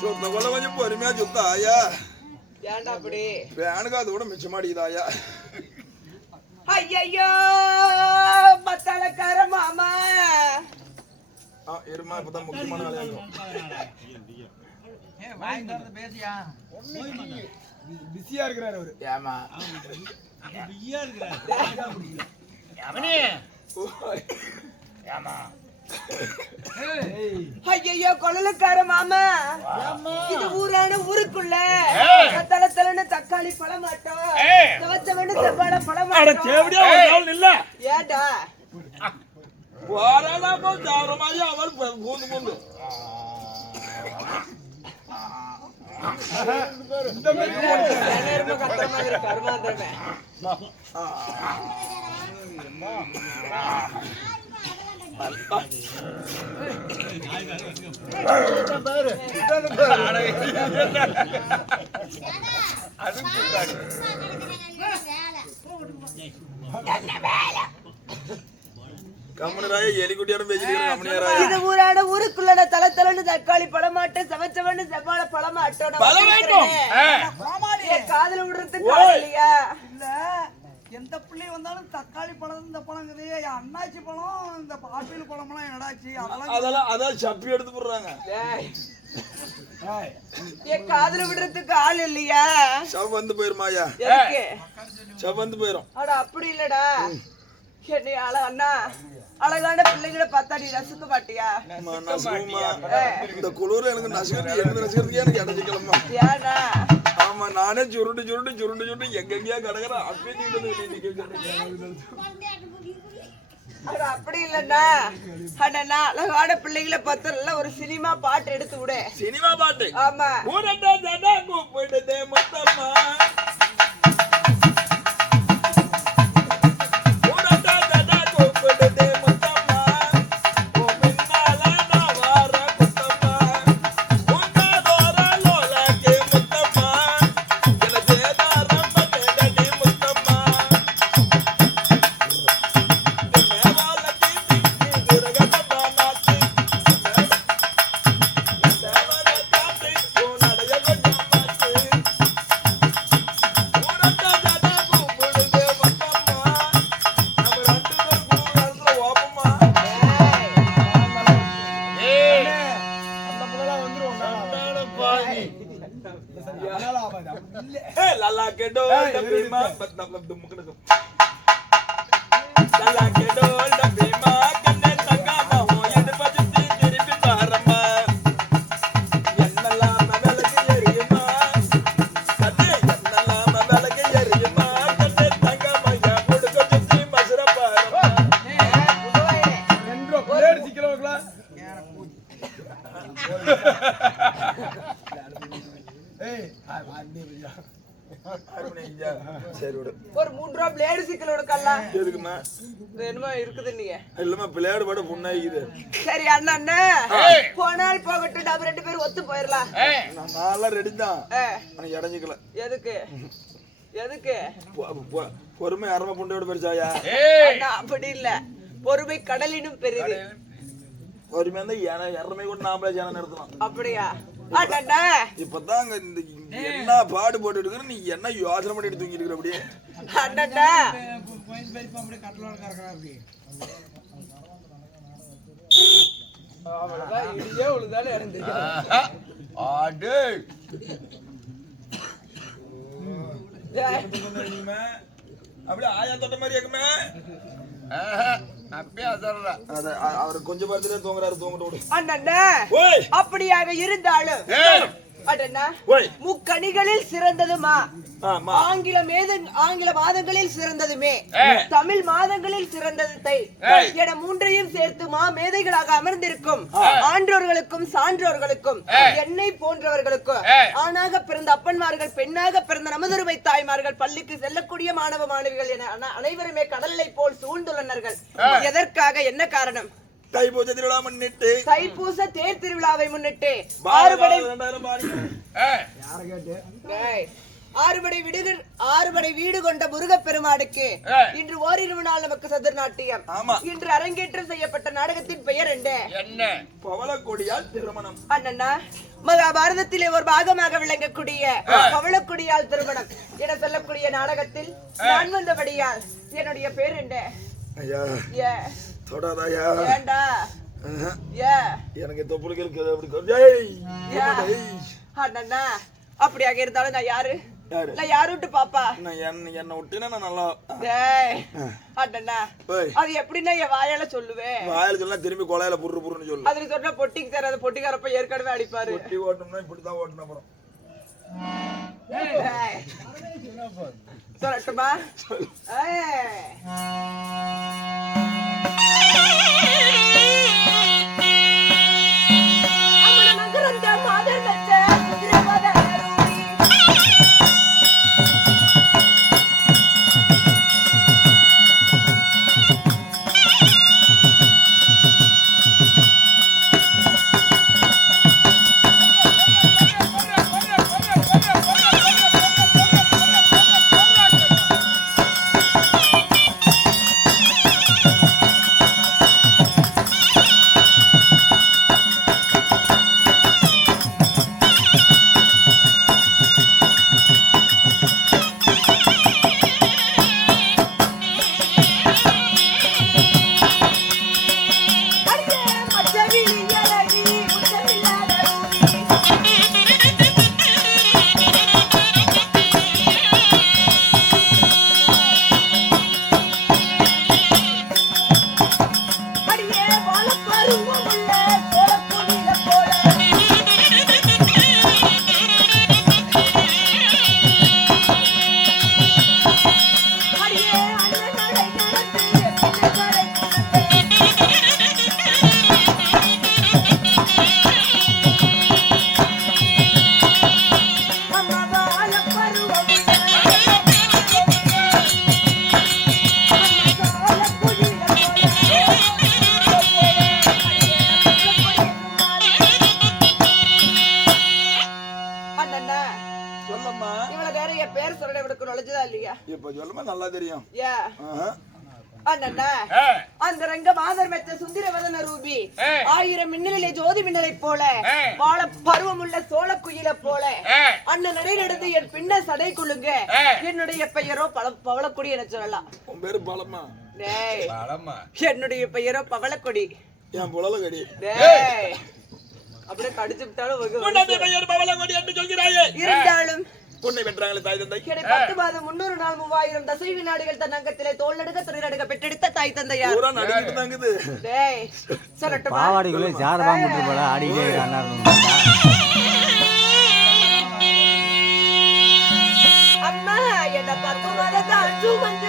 சொத்த கொள்ள கொஞ்சம் பொறுமையா சுத்தா ஆயா. ஏன்டா அப்படி? பேனுக்கு அது கூட மிச்சம் மாட்டேங்குதாயா. ஐயோ மத்தாளக்கார மாமா. இருமா இப்பதான் முக்கியமான வேலையாகும். பிஸியா இருக்கிறாரு அவரு. ஏமா பிஸியா இருக்கிறாரு. ஐயோ கொழலுக்கார மாமா, இது ஊரான ஊருக்குள்ள தலத்தலன்னு தக்காளி பழ மாட்டோம், செவச்சவன்னு செவ்வாழை பழ மாட்டோம். ஏடா வாராடாமோ சாவர மாதிரி அவர் பூந்து பூந்து கத்துற மாதிரி கருமாந்திரமே. இது ஊரான ஊருக்குள்ள தலத்தலன்னு தக்காளி பழமாட்டேன், செவச்சவன்னு செவ்வாழை பழமாட்டோம். காதல விடுறதுக்கு இல்லையா? எந்த பிள்ளை வந்தாலும் தக்காளி பழம், இந்த பழங்குது, அண்ணாச்சி பழம், இந்த ஆப்பிள் பழம் எல்லாம் என்னாச்சு அதான் சப்பி எடுத்து போடுறாங்க. காதல விடுறதுக்கு ஆள் இல்லையா? சவ் வந்து போயிருமாயா, சவ் வந்து போயிரும். அப்படி இல்லடா, என்னை அண்ணா அழகான பிள்ளைங்களை பார்த்தா நீ ரசிக்க மாட்டியா? இந்த குளிர்ல எனக்கு நசுக்கிறதுக்கு எனக்கு இடைச்சிக்கலமா. ஏன்னா ஆமா, நானே சுருண்டு சுருண்டு சுருண்டு சுருண்டு எங்கெங்கயா கிடக்குறேன். அப்படி இல்லன்னா அண்ணா அழகான பிள்ளைங்களை பார்த்து நல்ல ஒரு சினிமா பாட்டு எடுத்து விடு. சினிமா பாட்டு? ஆமா. கூப்பிடுதே மொத்தமா ஒரு 3 ரூபா பிளேடு சிக்கல் கொடுக்கல. எதுக்குமா? என்னமா இருக்குது நீங்க? இல்லம்மா பிளேடு பட புண்ணாயிக்குது. சரி அண்ணா அண்ணா போனால் போகட்டும், நம்ம 2 பேரும் ஒத்து போயிரலாம். நான் ரெடி தான். எனக்கு இடைஞ்சிக்கல. எதுக்கு எதுக்கு? பொறுமை அறமை புண்டையோட பெருசாயா? அப்படி இல்ல, பொறுமை கடலினும் பெரிது. பொறுமை வந்து இறமை கூட நாமளே ஜன நிறுத்தலாம். அப்படியா? இப்பதான் என்ன பாடு போட்டு இருக்கிற, நீ என்ன யோசனை பண்ணிட்டு தூங்கிட்டு இருக்கிற? அப்படியே அப்படியே ஆயா தொட்ட மாதிரி இருக்குமே. அவர் கொஞ்சம் படத்துல தூங்குறாரு, தூங்கிட்டு அப்படியாக இருந்தாலும் முக்கணிகளில் சிறந்ததுமா ஆங்கில மாதங்களில் சிறந்ததுமே தமிழ் மாதங்களில் சிறந்ததை என 3ஐயும் சேர்த்து மேதைகளாக அமர்ந்திருக்கும் ஆன்றோர்களுக்கும் சான்றோர்களுக்கும் என்னை போன்றவர்களுக்கும் ஆணாக பிறந்த அப்பன்மார்கள், பெண்ணாக பிறந்த நமதருமை தாய்மார்கள், பள்ளிக்கு செல்லக்கூடிய மாணவ மாணவிகள் என அனைவருமே கடலை போல் சூழ்ந்துள்ளனர்கள். எதற்காக? என்ன காரணம்? தைப்பூச திருவிழா முன்னிட்டு, தைப்பூச தேர் திருவிழாவை முன்னிட்டு ஆறுபடை வீடு கொண்ட முருகப்பெருமானுக்கு இன்று ஓரிரு நாள் நமக்கு சதுர் நாட்டியம். இன்று அரங்கேற்றம் செய்யப்பட்ட நாடகத்தின் பெயர் என்ன? பவளக்கொடியால் திருமணம். அண்ணா மகாபாரதத்திலே ஒரு பாகமாக விளங்கக்கூடிய பவளக்குடியால் திருமணம் என சொல்லக்கூடிய நாடகத்தில் நான் வந்தபடியால் என்னுடைய பேர் என்ன? ஐயா ஏ தொடாதாயா ஏண்டா ஏ எனக்கு தொப்புளுக்கு அப்படி அண்ணா அப்படியாக இருந்தாலும் நான் யாரு? யாரு? நான் யாரு விட்டு பாப்பா? என்ன விட்டுனா நான் நல்லா அண்ணா அது எப்படின்னா என் வாயால சொல்லுவேன். வாயில சொன்னா திரும்பி கொலையில புருன்னு சொல்லு. அதுல சொன்னா பொட்டிக்கு தர அந்த பொட்டிக்காரப்ப ஏற்கனவே அடிப்பாரு. பொட்டி ஓட்டணும்னா இப்படிதான் ஓட்டணும். அப்புறம் சொல்லட்டுமா? நல்லா தெரியும். அந்த ரங்க மாதர் மெச்ச சுந்தரவதன ரூபி 1000 மின்னலிலே ஜோதி மின்னலை போல வாழ பருவமுள்ள சோழ குயில போல அண்ணன் நடை நடந்து என் பின்ன சடை கொள்ளுங்க. என்னுடைய பெயரோ பவளக்குடி என சொல்லலாம். உன் பேரு பழமா? என்னுடைய பெயரோ பவளக்குடி. என் புலலகடி அப்படியே கடிச்சு விட்டாலும் இருந்தாலும் பொண்ணை வென்றாங்களே தாய் தந்தை. 10 மாதம் 300 நாள் 3000 தசை வினாடிகள் தன் அங்கத்திலே தோல் நடுக துணிநடுக பெற்றெடுத்த தாய் தந்தையார். பூரா நடுங்கிட்டு தாங்குது. டேய் சொல்லட்டுமா? பாவாடிக்குள்ள ஜாரபா முட்டு போல ஆடிட்டே இருக்கானா? அம்மா என்ன 10 மாதம் காஞ்சு வந்து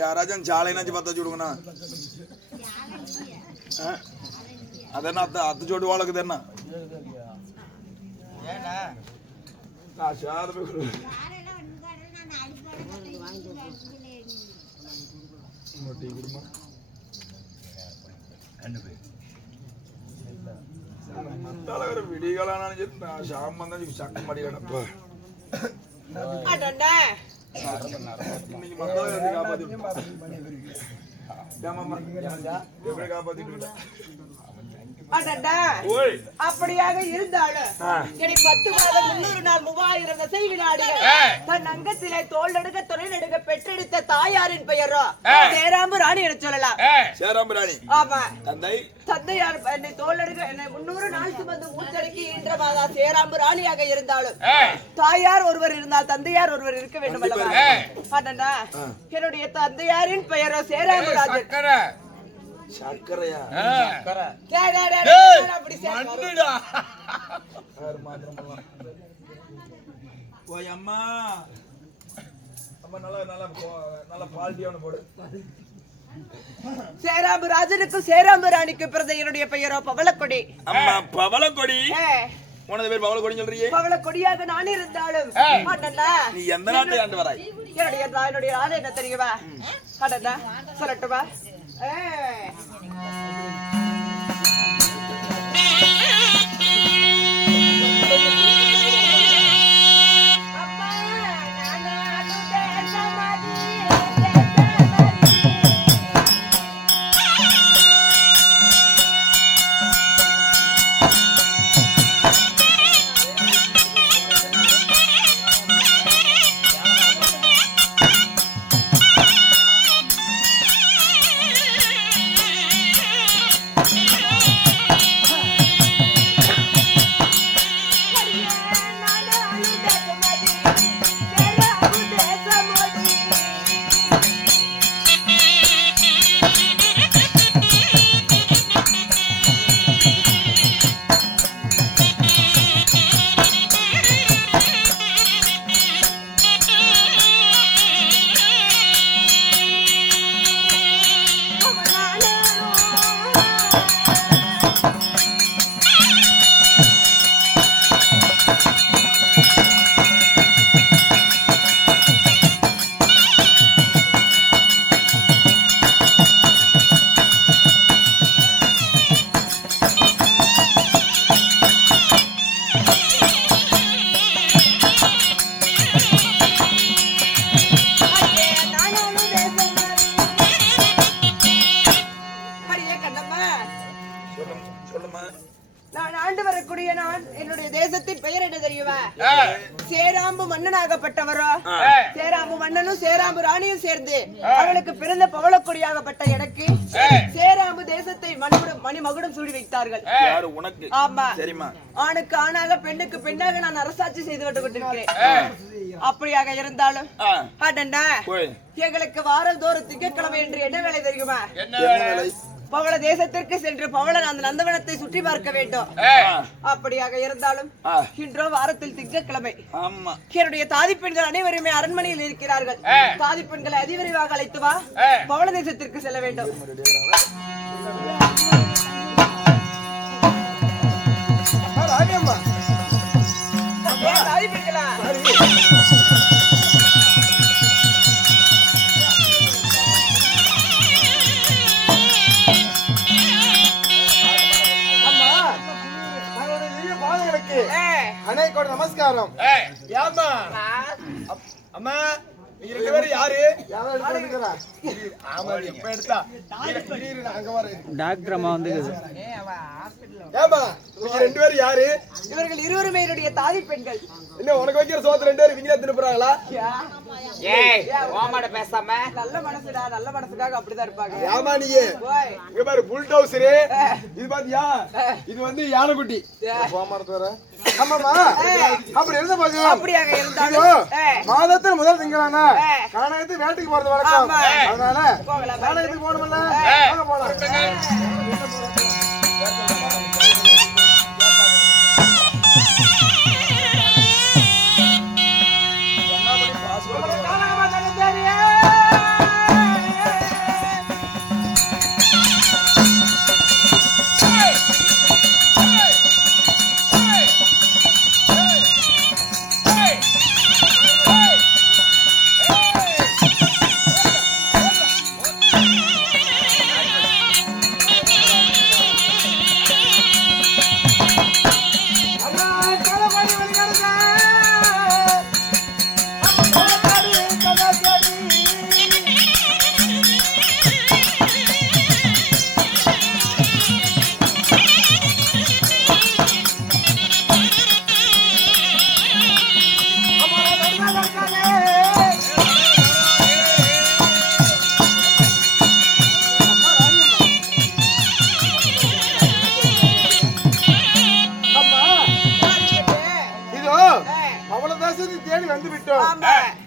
யாராச்சும் சாலைனாச்சும் பத்த சுடுங்கண்ணா. அதென்ன அத்த சோட்டு வாழ்க்குது என்ன விடிகாலான சாமம் தான் சக்க மாடி கிடப்ப இன்னைக்கு மக்கள் காப்பாத்திட்டு அப்படியாக இருந்தாலும் 10 மாதம் 300 நாள் 3000 தசை வினாடிகள் தன் அங்கத்திலே தோல் நடுக துணை நடுக பெற்றெடுத்த தாயாரின் பெயரோ சேராம்பு ராணி என சொல்லலாம். சேராம்பு ராணி. ஆமா. தந்தையார் என்னை தோல் நடுக என்னை 300 நாள் சுமந்து மூச்சடக்கி ஈன்ற மாதா சேராம்பு ராணியாக இருந்தாலும் தாயார் ஒருவர் இருந்தால் தந்தையார் ஒருவர் இருக்க வேண்டும் அல்லவா? அண்ணா, என்னுடைய தந்தையாரின் பெயரோ சேராம்பு ராஜன். சக்கரையா? அம்மா நல்ல பால்ட்டியான போடு. சேராம்பு ராஜனுக்கும் சேராம்பு ராணிக்கு பிறந்த என்னுடைய பெயரோ பவளக்கொடி. அம்மா பவளக்கொடி. உனது பேர் பவளக்கொடி சொல்றியே? பவளக்கொடியாக நான் இருந்தாலும் அண்ணா, நீ எந்த நாட்டை ஆண்டு வராய்? என்னுடைய நாடு என்ன தெரியுமா அண்ணா? சொல்லட்டுமா? சொல்லுமா. நான் ஆண்டு வரக்கூடிய நான் என்னுடைய தேசத்தின் பெயர் என்ன தெரியுமா? சேராம்பு மன்னனாகப்பட்டவரோ சேராம்பு மன்னனும் சேராம்பு ராணியும் சேர்ந்து அவளுக்கு பிறந்த பவளக்கொடியாகப்பட்ட எனக்கு சேராம்பு தேசத்தை மணிமகுடம் சூடி வைத்தார்கள். ஆமா, ஆணுக்கு ஆணாக பெண்ணுக்கு பெண்ணாக நான் அரசாட்சி செய்து கொண்டிருக்கிறேன். அப்படியாக இருந்தாலும் அடண்டா எங்களுக்கு வாரந்தோறும் திங்கட்கிழமை என்று என்ன வேலை தெரியுமா? பவள தேசத்திற்கு சென்று பவளன் அந்த நந்தவனத்தை சுற்றி பார்க்க வேண்டும். அப்படியாக இருந்தாலும் இன்றோ வாரத்தில் திங்கட்கிழமை என்னுடைய தாதி பெண்கள் அனைவருமே அரண்மனையில் இருக்கிறார்கள். தாதி பெண்களை அதிவிரைவாக அழைத்து வா, பவள தேசத்திற்கு செல்ல வேண்டும். தாதி பெண்களா? அனைக்கோட நமஸ்காரம். அம்மா நீங்க ரெண்டு பேரும் யாரு? டாக்டர் அம்மா வந்து ரெண்டு பேரும் யாரு? இவர்கள் இருவருமே என்னுடைய தாதி பெண்கள். என்ன உனக்கு வைக்கிற சோத்து ரெண்டு பேரும் இங்கே தின்னுறாங்களா? பேசாம நல்ல மனசுடா, நல்ல மனசுக்காக அப்படிதான் இருப்பாங்க. ஆமா, நீங்க இங்க பாரு புல் டவுசரு இது பாத்தியா? இது வந்து யானைக்குட்டி. ஆமாமா, அப்படி எழுத பாருங்க. அப்படியாக இருந்தாலும் மாதத்தில் முதல் திங்களானா கானகத்துக்கு வேட்டைக்கு போறது வழக்கம். அதனால கானகத்துக்கு போகணும்ல, வாங்க போலாம்.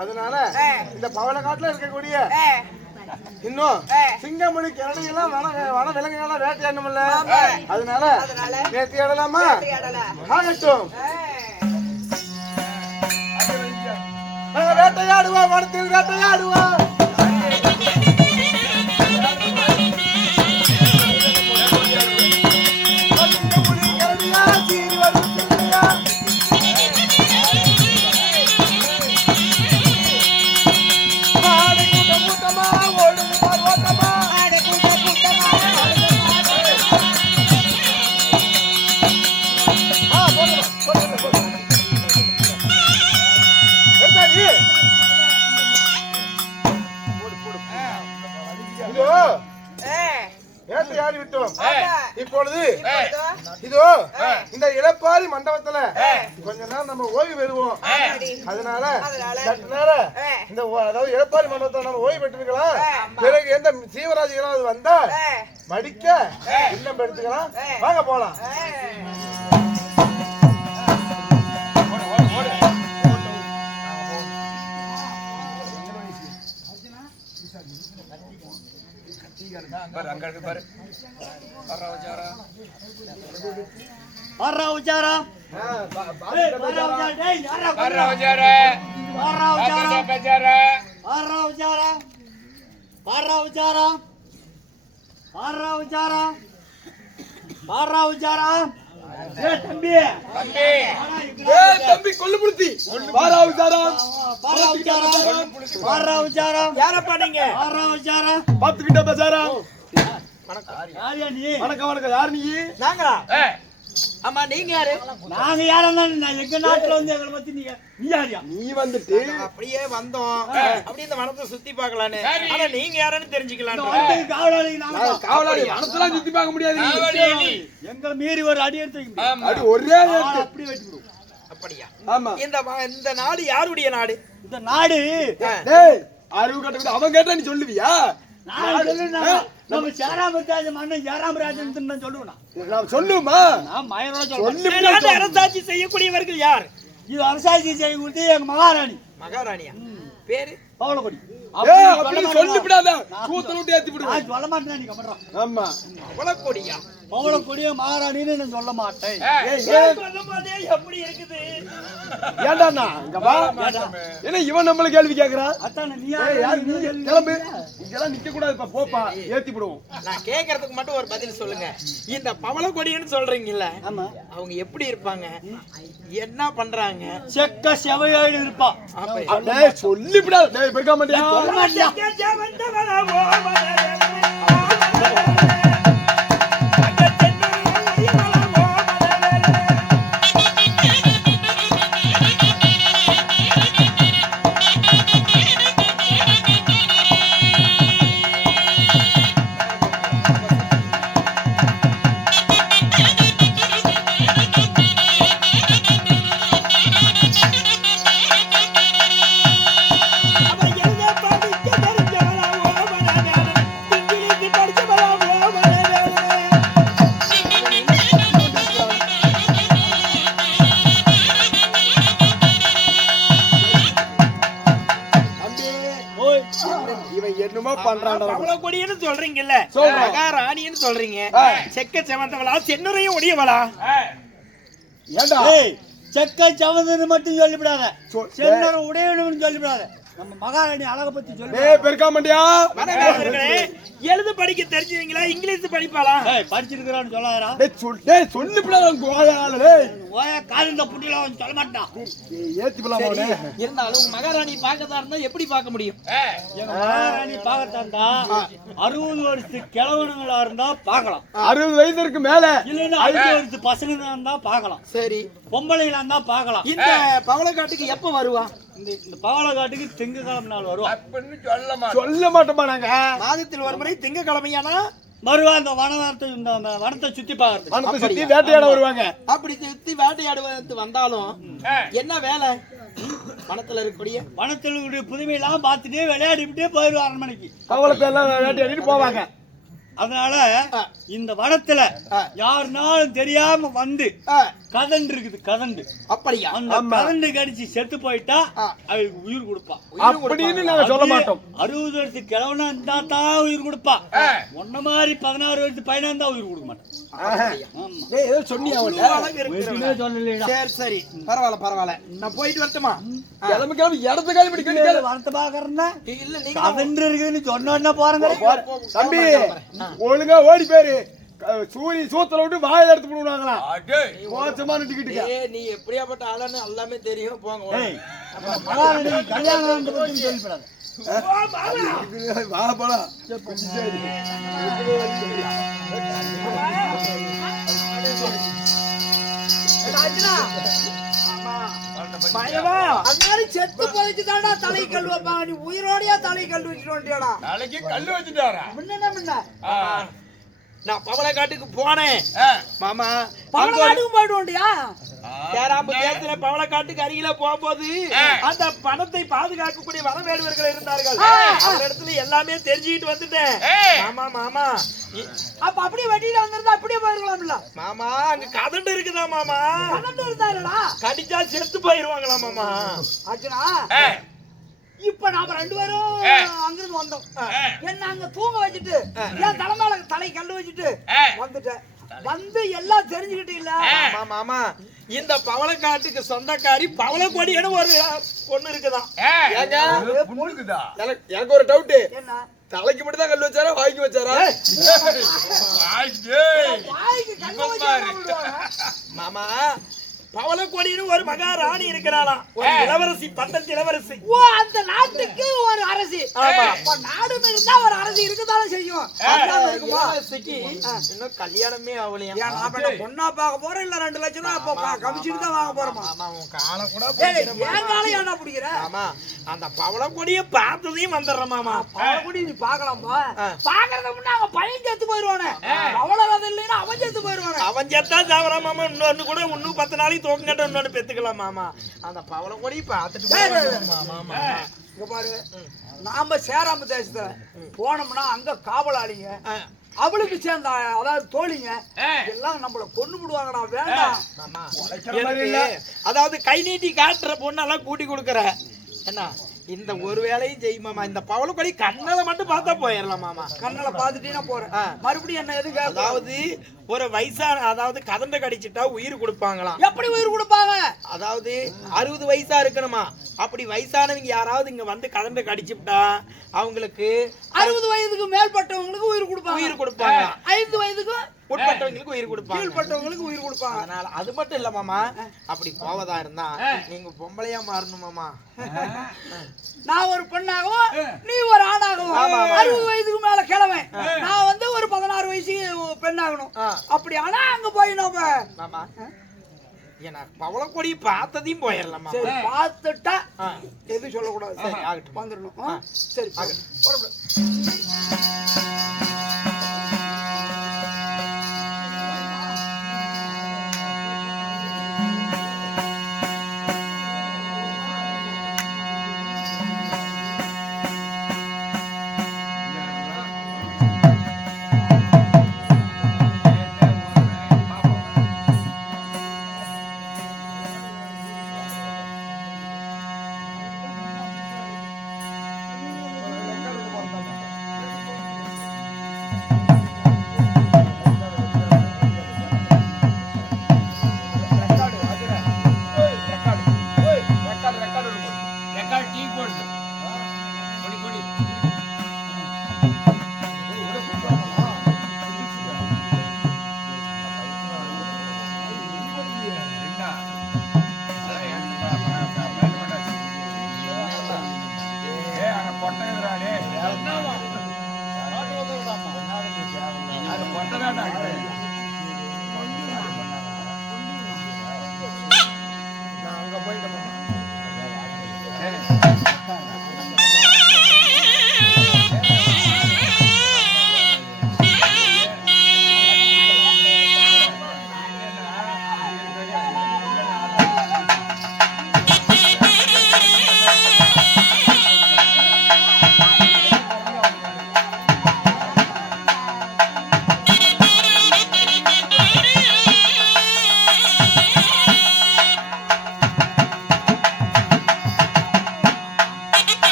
அதனால இந்த பவள காட்டுல இருக்கக்கூடிய இன்னும் சிங்கமணி கிரடையெல்லாம் வன விலங்குகள்லாம் வேட்டையாடணும்ல. அதனால வேட்டையாடலாமா? ஆகட்டும், வேட்டையாடுவோம், வனத்தில் வேட்டையாடுவோம். வேட்டையாடி விட்டோம். இப்பொழுது இதோ இந்த இளப்பாரி மண்டபத்துல கொஞ்ச நேரம் நம்ம ஓய்வு பெறுவோம். அதனால சற்று நேரம் இந்த அதாவது இளப்பாரி மண்டபத்துல நம்ம ஓய்வு பெற்றுக்கலாம். பிறகு எந்த சீவராஜிகளும் வந்தா மடிக்க இல்லம் எடுத்துக்கலாம். வாங்க போலாம். தம்பி கொல்லுபுடுத்தி யாரப்பா நீங்க? பாத்துக்கிட்ட பசாரா. வணக்கம் வணக்கம். யார் நீ? நாங்களா? ஆமா நீங்க யாரு? நாங்க யாரும் எங்க நாட்டுல வந்து எங்களை பத்தி நீ யாரியா? நீ வந்துட்டு அப்படியே வந்தோம் அப்படியே இந்த வனத்தை சுத்தி பார்க்கலான்னு. ஆனா நீங்க யாருன்னு தெரிஞ்சுக்கலாம். காவலாளி நாங்க காவலாளி வனத்தெல்லாம் சுத்தி பார்க்க முடியாது. எங்களை மீறி ஒரு அடி எடுத்து அது ஒரே அப்படி வச்சுக்கிடுவோம். அப்படியா? ஆமா. இந்த நாடு யாருடைய நாடு? இந்த நாடு டேய் அறிவு கட்ட அவன் கேட்டா நீ சொல்லுவியா? நம்ம சேராமராஜன் மன்னன் சேராமராஜன் சொல்லுவேன். நான் சொல்லுமா? நான் மயனோட சொல்லு. நாடு அரசாட்சி செய்யக்கூடியவர்கள் யார்? இது அரசாட்சி செய்யக்கூடிய எங்க மகாராணி. மகாராணியா? பேரு? பவளக்கொடி. ஏய் அப்படி சொல்லிவிடாத. கூத்தல விட்டு ஏத்தி விடு. நான் சொல்ல மாட்டேன், நீ கமறோம். ஆமா. பவளக்கொடியா? பவளக்கொடிய மகாராணின்னு நான் சொல்ல மாட்டேன். ஏய் சொல்லும்போதே எப்படி இருக்குது? ஏண்டாண்ணா இங்க வா. என்ன இவன் நம்மள கேள்வி கேக்குறான்? அத்தானே நீ ஏய் யார் நீ கிளம்பு. இங்கலாம் நிக்க கூடாதுப்பா, போப்பா ஏத்தி விடுவோம். நான் கேக்குறதுக்கு மட்டும் ஒரு பதில் சொல்லுங்க. இந்த பவளக்கொடின்னு சொல்றீங்கல்ல, ஆமா, அவங்க எப்படி இருப்பாங்க, என்ன பண்றாங்க? செக்க செவையோடு இருப்பா. டேய் சொல்லிவிடாத. டேய் பெருக்க மாட்டியா? சொல்ல மாட்டியா? இவன் என்னமோ பண்றான்டா. பவளக்கொடின்னு சொல்றீங்கல்ல, சொல்றோம். மகாராணின்னு சொல்றீங்க. செக்க செவந்தவளா சென்னுரையும் உடையவளா? ஏண்டா? ஏய், செக்க செவந்தன்னு மட்டும் சொல்லிவிடாத, சென்னரை உடையணும்னு சொல்லிவிடாத. நம்ம மகாராணி அழக பத்தி சொல்லு. டேய் பெருக்க மாட்டியா? மகாராணிகளே, எழுத படிக்க தெரிஞ்சவங்களா, இங்கிலீஷ் படிப்பாளா? ஏய், படிச்சிருக்கறான்னு சொல்லாதடா. டேய் சொல்லிவிடாத. கோயால டேய். ஓய காலிந்த புட்டில அவன் சொல்ல மாட்டான். ஏத்தி போலாம் அவனே. இருந்தாலும் மகாராணி பார்க்கதா இருந்தா எப்படி பார்க்க முடியும்? எங்க மகாராணி பார்க்கத்தாண்டா 60 வருஷத்து கிழவனுங்களா இருந்தா பார்க்கலாம். 60 வயசுக்கு மேல இல்லன்னா 60 வருஷத்து பசங்க இருந்தா பார்க்கலாம். சரி, பொம்பளைங்களா இருந்தா பார்க்கலாம். இந்த பவளக்காட்டுக்கு எப்ப வருவா? இந்த பவளக்காட்டுக்கு திங்கக்கிழமை நாள் வருவா. சொல்ல மாட்டோமா நாங்க? மாதத்தில் ஒரு முறை திங்கக்கிழமையானா வருவா. இந்த வனத்தை சுத்தி பாக்குறது. வனத்தை சுத்தி வேட்டையாட வருவாங்க. அப்படி சுத்தி வேட்டையாடுவது வந்தாலும் என்ன வேலை? வனத்துல இருக்கக்கூடிய வனத்தினுடைய புதுமையெல்லாம் பார்த்துட்டு விளையாடிவிட்டே போயிடுவா அரண்மனைக்கு. அவளை எல்லாம் வேட்டையாடிட்டு போவாங்க. அதனால இந்த வனத்துல யாருனாலும் தெரியாம வந்து கதண்டு இருக்குது, கதண்டு. அப்படியா? அந்த கதண்டு கடிச்சு செத்து போயிட்டா அவருக்கு உயிர் கொடுப்பா. அப்படின்னு நாங்க சொல்ல மாட்டோம். 60 வருஷத்துக்கு கிழவனா இருந்தா தான் உயிர் கொடுப்பா. ஒன்ன மாதிரி 16 வருஷத்துக்கு பையனா இருந்தா உயிர் கொடுக்க மாட்டான். டேய் ஏதோ சொன்னியா அவன்ட்ட? சொல்லலைடா. சரி சரி, பரவாயில்ல பரவாயில்ல, நான் போயிட்டு வரட்டுமா? கிளம்பி இடத்த காலி பண்ணி கேளு. வனத்தை பாக்குறேன்னா இல்ல நீங்க கதண்டு இருக்குன்னு சொன்ன போறேங்க. தம்பி ஒழுங்கா ஓடி போயிரு. சூரிய சூத்தல விட்டு வாயில எடுத்து போடுவாங்களா? மோசமான டிக்கெட்டுக்கு. நீ எப்படியாப்பட்ட ஆளுன்னு எல்லாமே தெரியும். போங்க. மகாராணி கல்யாணம் பத்தி சொல்லிவிடாத. வா போலாம். செத்து போயிட்டு தாண்டா தலை கல் வைப்பா. நீ உயிரோடையா தலை கல் வச்சுட்டு வந்துட்டியாடா? நாளைக்கு கல்லு வச்சுட்டாரா? முன்ன நான் பவளக்காட்டுக்கு போனேன் மாமா. பவளக்காட்டுக்கு போயிட்டு வந்துட்டியா? சேராம்பு தேசத்துல பவளக்காட்டுக்கு அருகில போகும்போது அந்த பணத்தை பாதுகாக்கக்கூடிய வனவேடுவர்கள் இருந்தார்கள். அந்த இடத்துல எல்லாமே தெரிஞ்சுக்கிட்டு வந்துட்டேன் மாமா. மாமா அப்ப அப்படியே வெட்டிட்டு வந்திருந்தா அப்படியே போயிருக்கலாம்ல மாமா. அங்க கதண்டு இருக்குதா மாமா? கதண்டு இருந்தாருடா. கடிச்சா செத்து போயிருவாங்களா மாமா? ஆச்சுனா இப்ப நாம 2 பேரும் அங்கிருந்து வந்தோம். என்ன அங்க தூங்க வச்சுட்டு என் தலைமையில தலை கல்லு வச்சுட்டு வந்துட்டேன். வந்து எல்லாம் தெரிஞ்சுக்கிட்டு இல்ல மாமா. இந்த பவளக்காட்டுக்கு சொந்தக்காரி பவளக்கொடின்னு ஒரு பொண்ணு இருக்குதான். எனக்கு ஒரு டவுட். என்ன? தலைக்கு மட்டும் தான் கல்லு வச்சாரா, வாய்க்கு வச்சாரா? வாய்க்கு கல்லு வச்சாரா? மாமா பவளக்கொடின்னு ஒரு மகாராணி இருக்கிறாளாம், ஒரு இளவரசி, பட்டத்து இளவரசி. ஓ, அந்த நாட்டுக்கு ஒரு அரசி. அப்ப நாடும் இருந்தா ஒரு அரசி இருக்கதானே செய்யும். இளவரசிக்கு இன்னும் கல்யாணமே ஆகலையா? ஏன் நான் என்ன பொண்ணா பார்க்க போறேன் இல்ல 2 லட்சம் தான் அப்ப கமிஷன் தான் வாங்க போறோமா? ஆமா, உன் காலை கூட ஏன் காலை ஏன்டா பிடிக்கிற? ஆமா, அந்த பவளக்கொடியை பார்த்ததையும் வந்துடுறேன் மாமா. பவளக்கொடி நீ பார்க்கலாமா? பார்க்கறதுக்கு முன்ன அவன் பையன் செத்து போயிருவானே. பவளம் இல்லைன்னா அவன் செத்து போயிருவானே. அவன் செத்தா சாவரா மாமா, இன்னொன்னு கூட இன்னும் 10 நாளைக்கு தோக்கங்கட்ட இன்னொன்னு பெத்துக்கலாம் மாமா. அந்த பவளக்கொடி பார்த்துட்டு மாமா. இங்க பாரு, நாம சேராம தேசத்துல போனோம்னா அங்க காவலாளிங்க, அவளுக்கு சேர்ந்த அதாவது தோழிங்க எல்லாம் நம்மள கொண்டு விடுவாங்கடா. வேண்டாம் மாமா, அதாவது கை நீட்டி காட்டுற பொண்ணெல்லாம் கூட்டி கொடுக்குற என்ன, இந்த ஒரு வேலையும் செய் மாமா. இந்த பவளக்கொடி கண்ணால மட்டும் பார்த்தா போயிடலாம் மாமா. கண்ணால பாத்துட்டீங்கன்னா போறேன். மறுபடியும் என்ன எதுக்கு? அதாவது ஒரு வயசான, அதாவது கதண்ட கடிச்சிட்டா உயிர் கொடுப்பாங்களாம். எப்படி உயிர் கொடுப்பாங்க? அதாவது 60 வயசா இருக்கணுமா. அப்படி வயசானவங்க யாராவது இங்க வந்து கதண்ட கடிச்சுட்டா அவங்களுக்கு 60 வயதுக்கு மேற்பட்டவங்களுக்கு உயிர் கொடுப்பாங்க. உயிர் கொடுப்பாங்க. 5 வயதுக்கு உட்பட்டவங்களுக்கு உயிர் கொடுப்பாங்க. கீழ்பட்டவங்களுக்கு உயிர் கொடுப்பாங்க. அதனால அது மட்டும் இல்ல மாமா, அப்படி போவதா இருந்தா நீங்க பொம்பளையா மாறணும் மாமா. நான் ஒரு பெண்ணாகவும் நீ ஒரு ஆணாகவும். 60 வயதுக்கு மேல கிழவன், நான் வந்து ஒரு 16 வயசுக்கு பெண்ணாகணும். அப்படி ஆனா அங்க போய் நம்ம மாமா எனக்கு பவளக்கொடி பார்த்ததையும் போயிடலாமா. சரி, பார்த்துட்டா எதுவும் சொல்லக்கூடாது. சரி, ஆகட்டும். வந்துடணும். சரி, புறப்படு.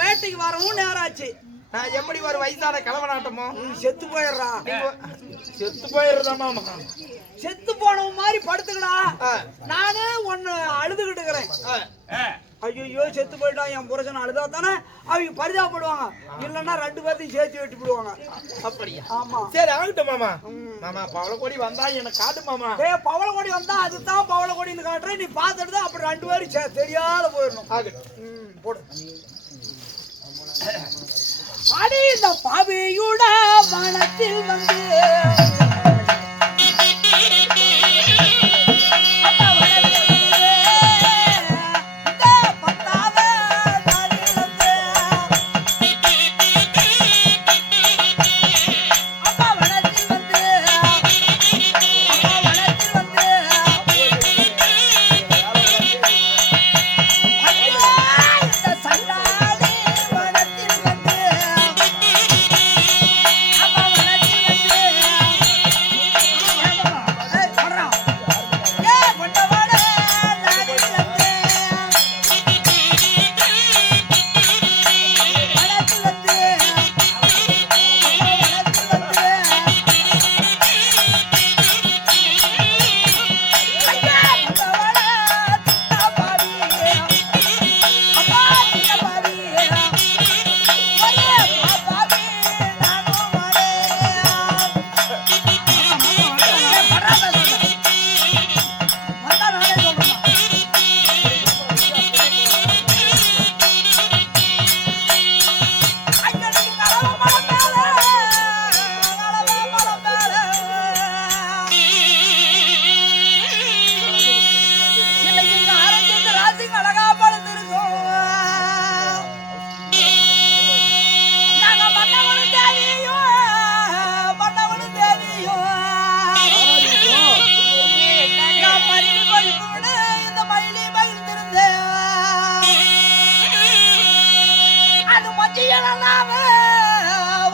வேட்டைக்கு வரவும் நேரம் ஆச்சு. நான் எப்படி ஒரு வயசான கிழவனாட்டமோ செத்து போயிடுறா. செத்து போயிடுறதாமா. செத்து போனவன் மாதிரி படுத்துக்கடா. நானே ஒன்னு அழுதுகிட்டு இருக்கிறேன். ஐயோ செத்து போயிட்டான் என் புருஷன் அழுதா தானே அவங்க பரிதாபப்படுவாங்க. இல்லன்னா 2 பேர்த்தையும் சேர்த்து வெட்டி விடுவாங்க. அப்படியா? ஆமா. சரி ஆகட்டும் மாமா. மாமா பவளக்கொடி வந்தா எனக்கு காட்டு மாமா. பவளக்கொடி வந்தா அதுதான் பவளக்கொடின்னு காட்டுறேன். நீ பார்த்துட்டு தான் அப்புறம் 2 பேரும் தெரியாத போயிடணும். ஆகட்டும். போடு. அடி இந்த பாவியுட மனத்தில் வந்து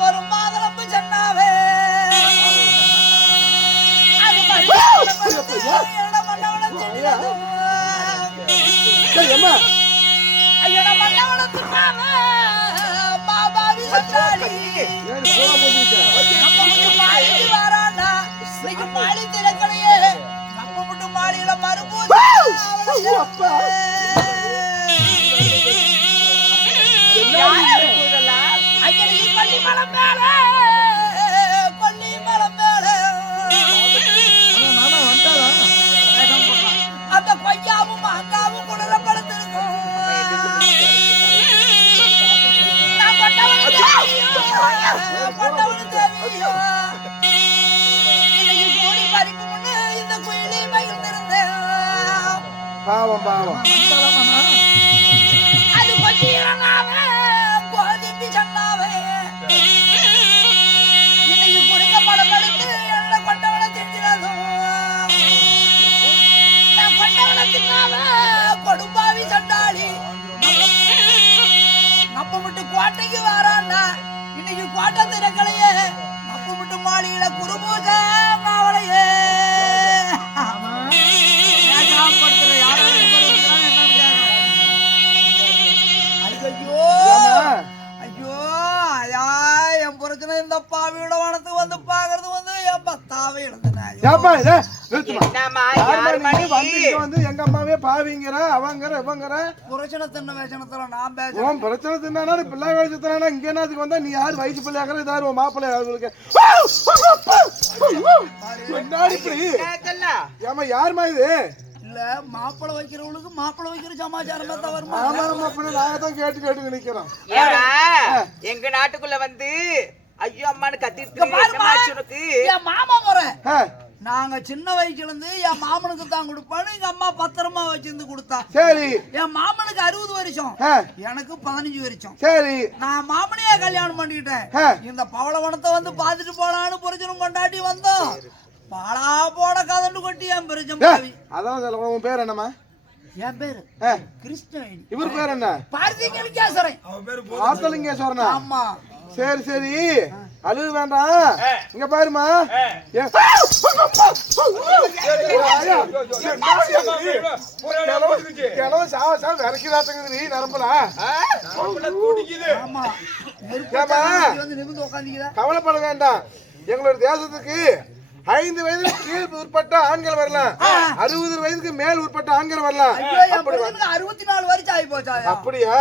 ஒரு மாதளம்பு சொன்னாவே மாடி திறக்கலையே நம்ம மட்டும் மாடியில மறுபோது கொல்லிமலம் மேல அந்த கொய்யாவும் அங்காவும் குளிர படுத்திருக்கும். கோடி பறிப்பு முன்னு இந்த குயிலி மகிழ்ந்திருந்தேன். பாவம் பாவம் அது கொச்சியாவே கோதிப்பி சொன்னாவே இன்னைக்கு குறைந்த படம் எடுத்து என்ன கொண்டவனை திண்டினதும் நான் கொண்டவனை தின்னாம கொடும்பாவி சண்டாளி நம்ம மட்டும் கோட்டைக்கு வரான்னா இன்னைக்கு கோட்டை திறக்கலையே நம்ம மட்டும் மாளிகையில குருபூஜை மாவளையே ஐயோ ஐயா என் பிரச்சனை இந்த பாவியோட வனத்துக்கு வந்து பாக்குறது வந்து என் பத்தாவே வந்து எங்க அம்மாவே பாவிங்கிற அவங்கிற இவங்கிற பிரச்சனை தின்ன வேஷனத்துல நான் பேசுறேன். பிரச்சனை தின்னா பிள்ளை வேஷத்துல இங்க என்னதுக்கு வந்தா நீ யாரு வயசு பிள்ளையாக்குற இதாரு மாப்பிள்ளை அவங்களுக்கு ஏமா யாருமா இது இல்ல மாப்பிளை வைக்கிறவங்களுக்கு மாப்பிளை வைக்கிற சமாச்சாரமே தவறுமா? ஆமா மாப்பிள்ளை நாங்க தான் கேட்டு கேட்டு நினைக்கிறோம். எங்க நாட்டுக்குள்ள வந்து ஐயோ அம்மான்னு கத்திட்டு என் மாமா முறை நாங்க சின்ன வயசுல இருந்து என் மாமனுக்கு தான் கொடுப்பான்னு எங்க அம்மா பத்திரமா வச்சிருந்து கொடுத்தா. சரி என் மாமனுக்கு 60 வருஷம் எனக்கு 15 வருஷம். சரி நான் மாமனையே கல்யாணம் பண்ணிக்கிட்டேன். இந்த பவளவனத்தை வந்து பாத்துட்டு போலான்னு புரிச்சனும் கொண்டாட்டி வந்தோம். பாலா போட கதண்டு கொட்டி என் பெருஜம் பாவி. அதான் சொல்ல உன் பேர் என்னம்மா? என் பேரு கிருஷ்ணவேணி. இவர் பேர் என்ன? பார்த்திங்கேஸ்வரன். பார்த்தலிங்கேஸ்வரனா? ஆமா. சரி சரி அழுகு வேண்டாம். இங்க பாருமா கவலைப்பட வேண்டாம். எங்களுடைய தேசத்துக்கு 5 வயதுக்கு கீழ் உட்பட்ட ஆண்கள் வரலாம், 60 வயதுக்கு மேல் உட்பட்ட ஆண்கள் வரலாம். ஐயோ, என் பொண்ணுக்கு 64 வருஷம் ஆகி போச்சா? அப்படியா?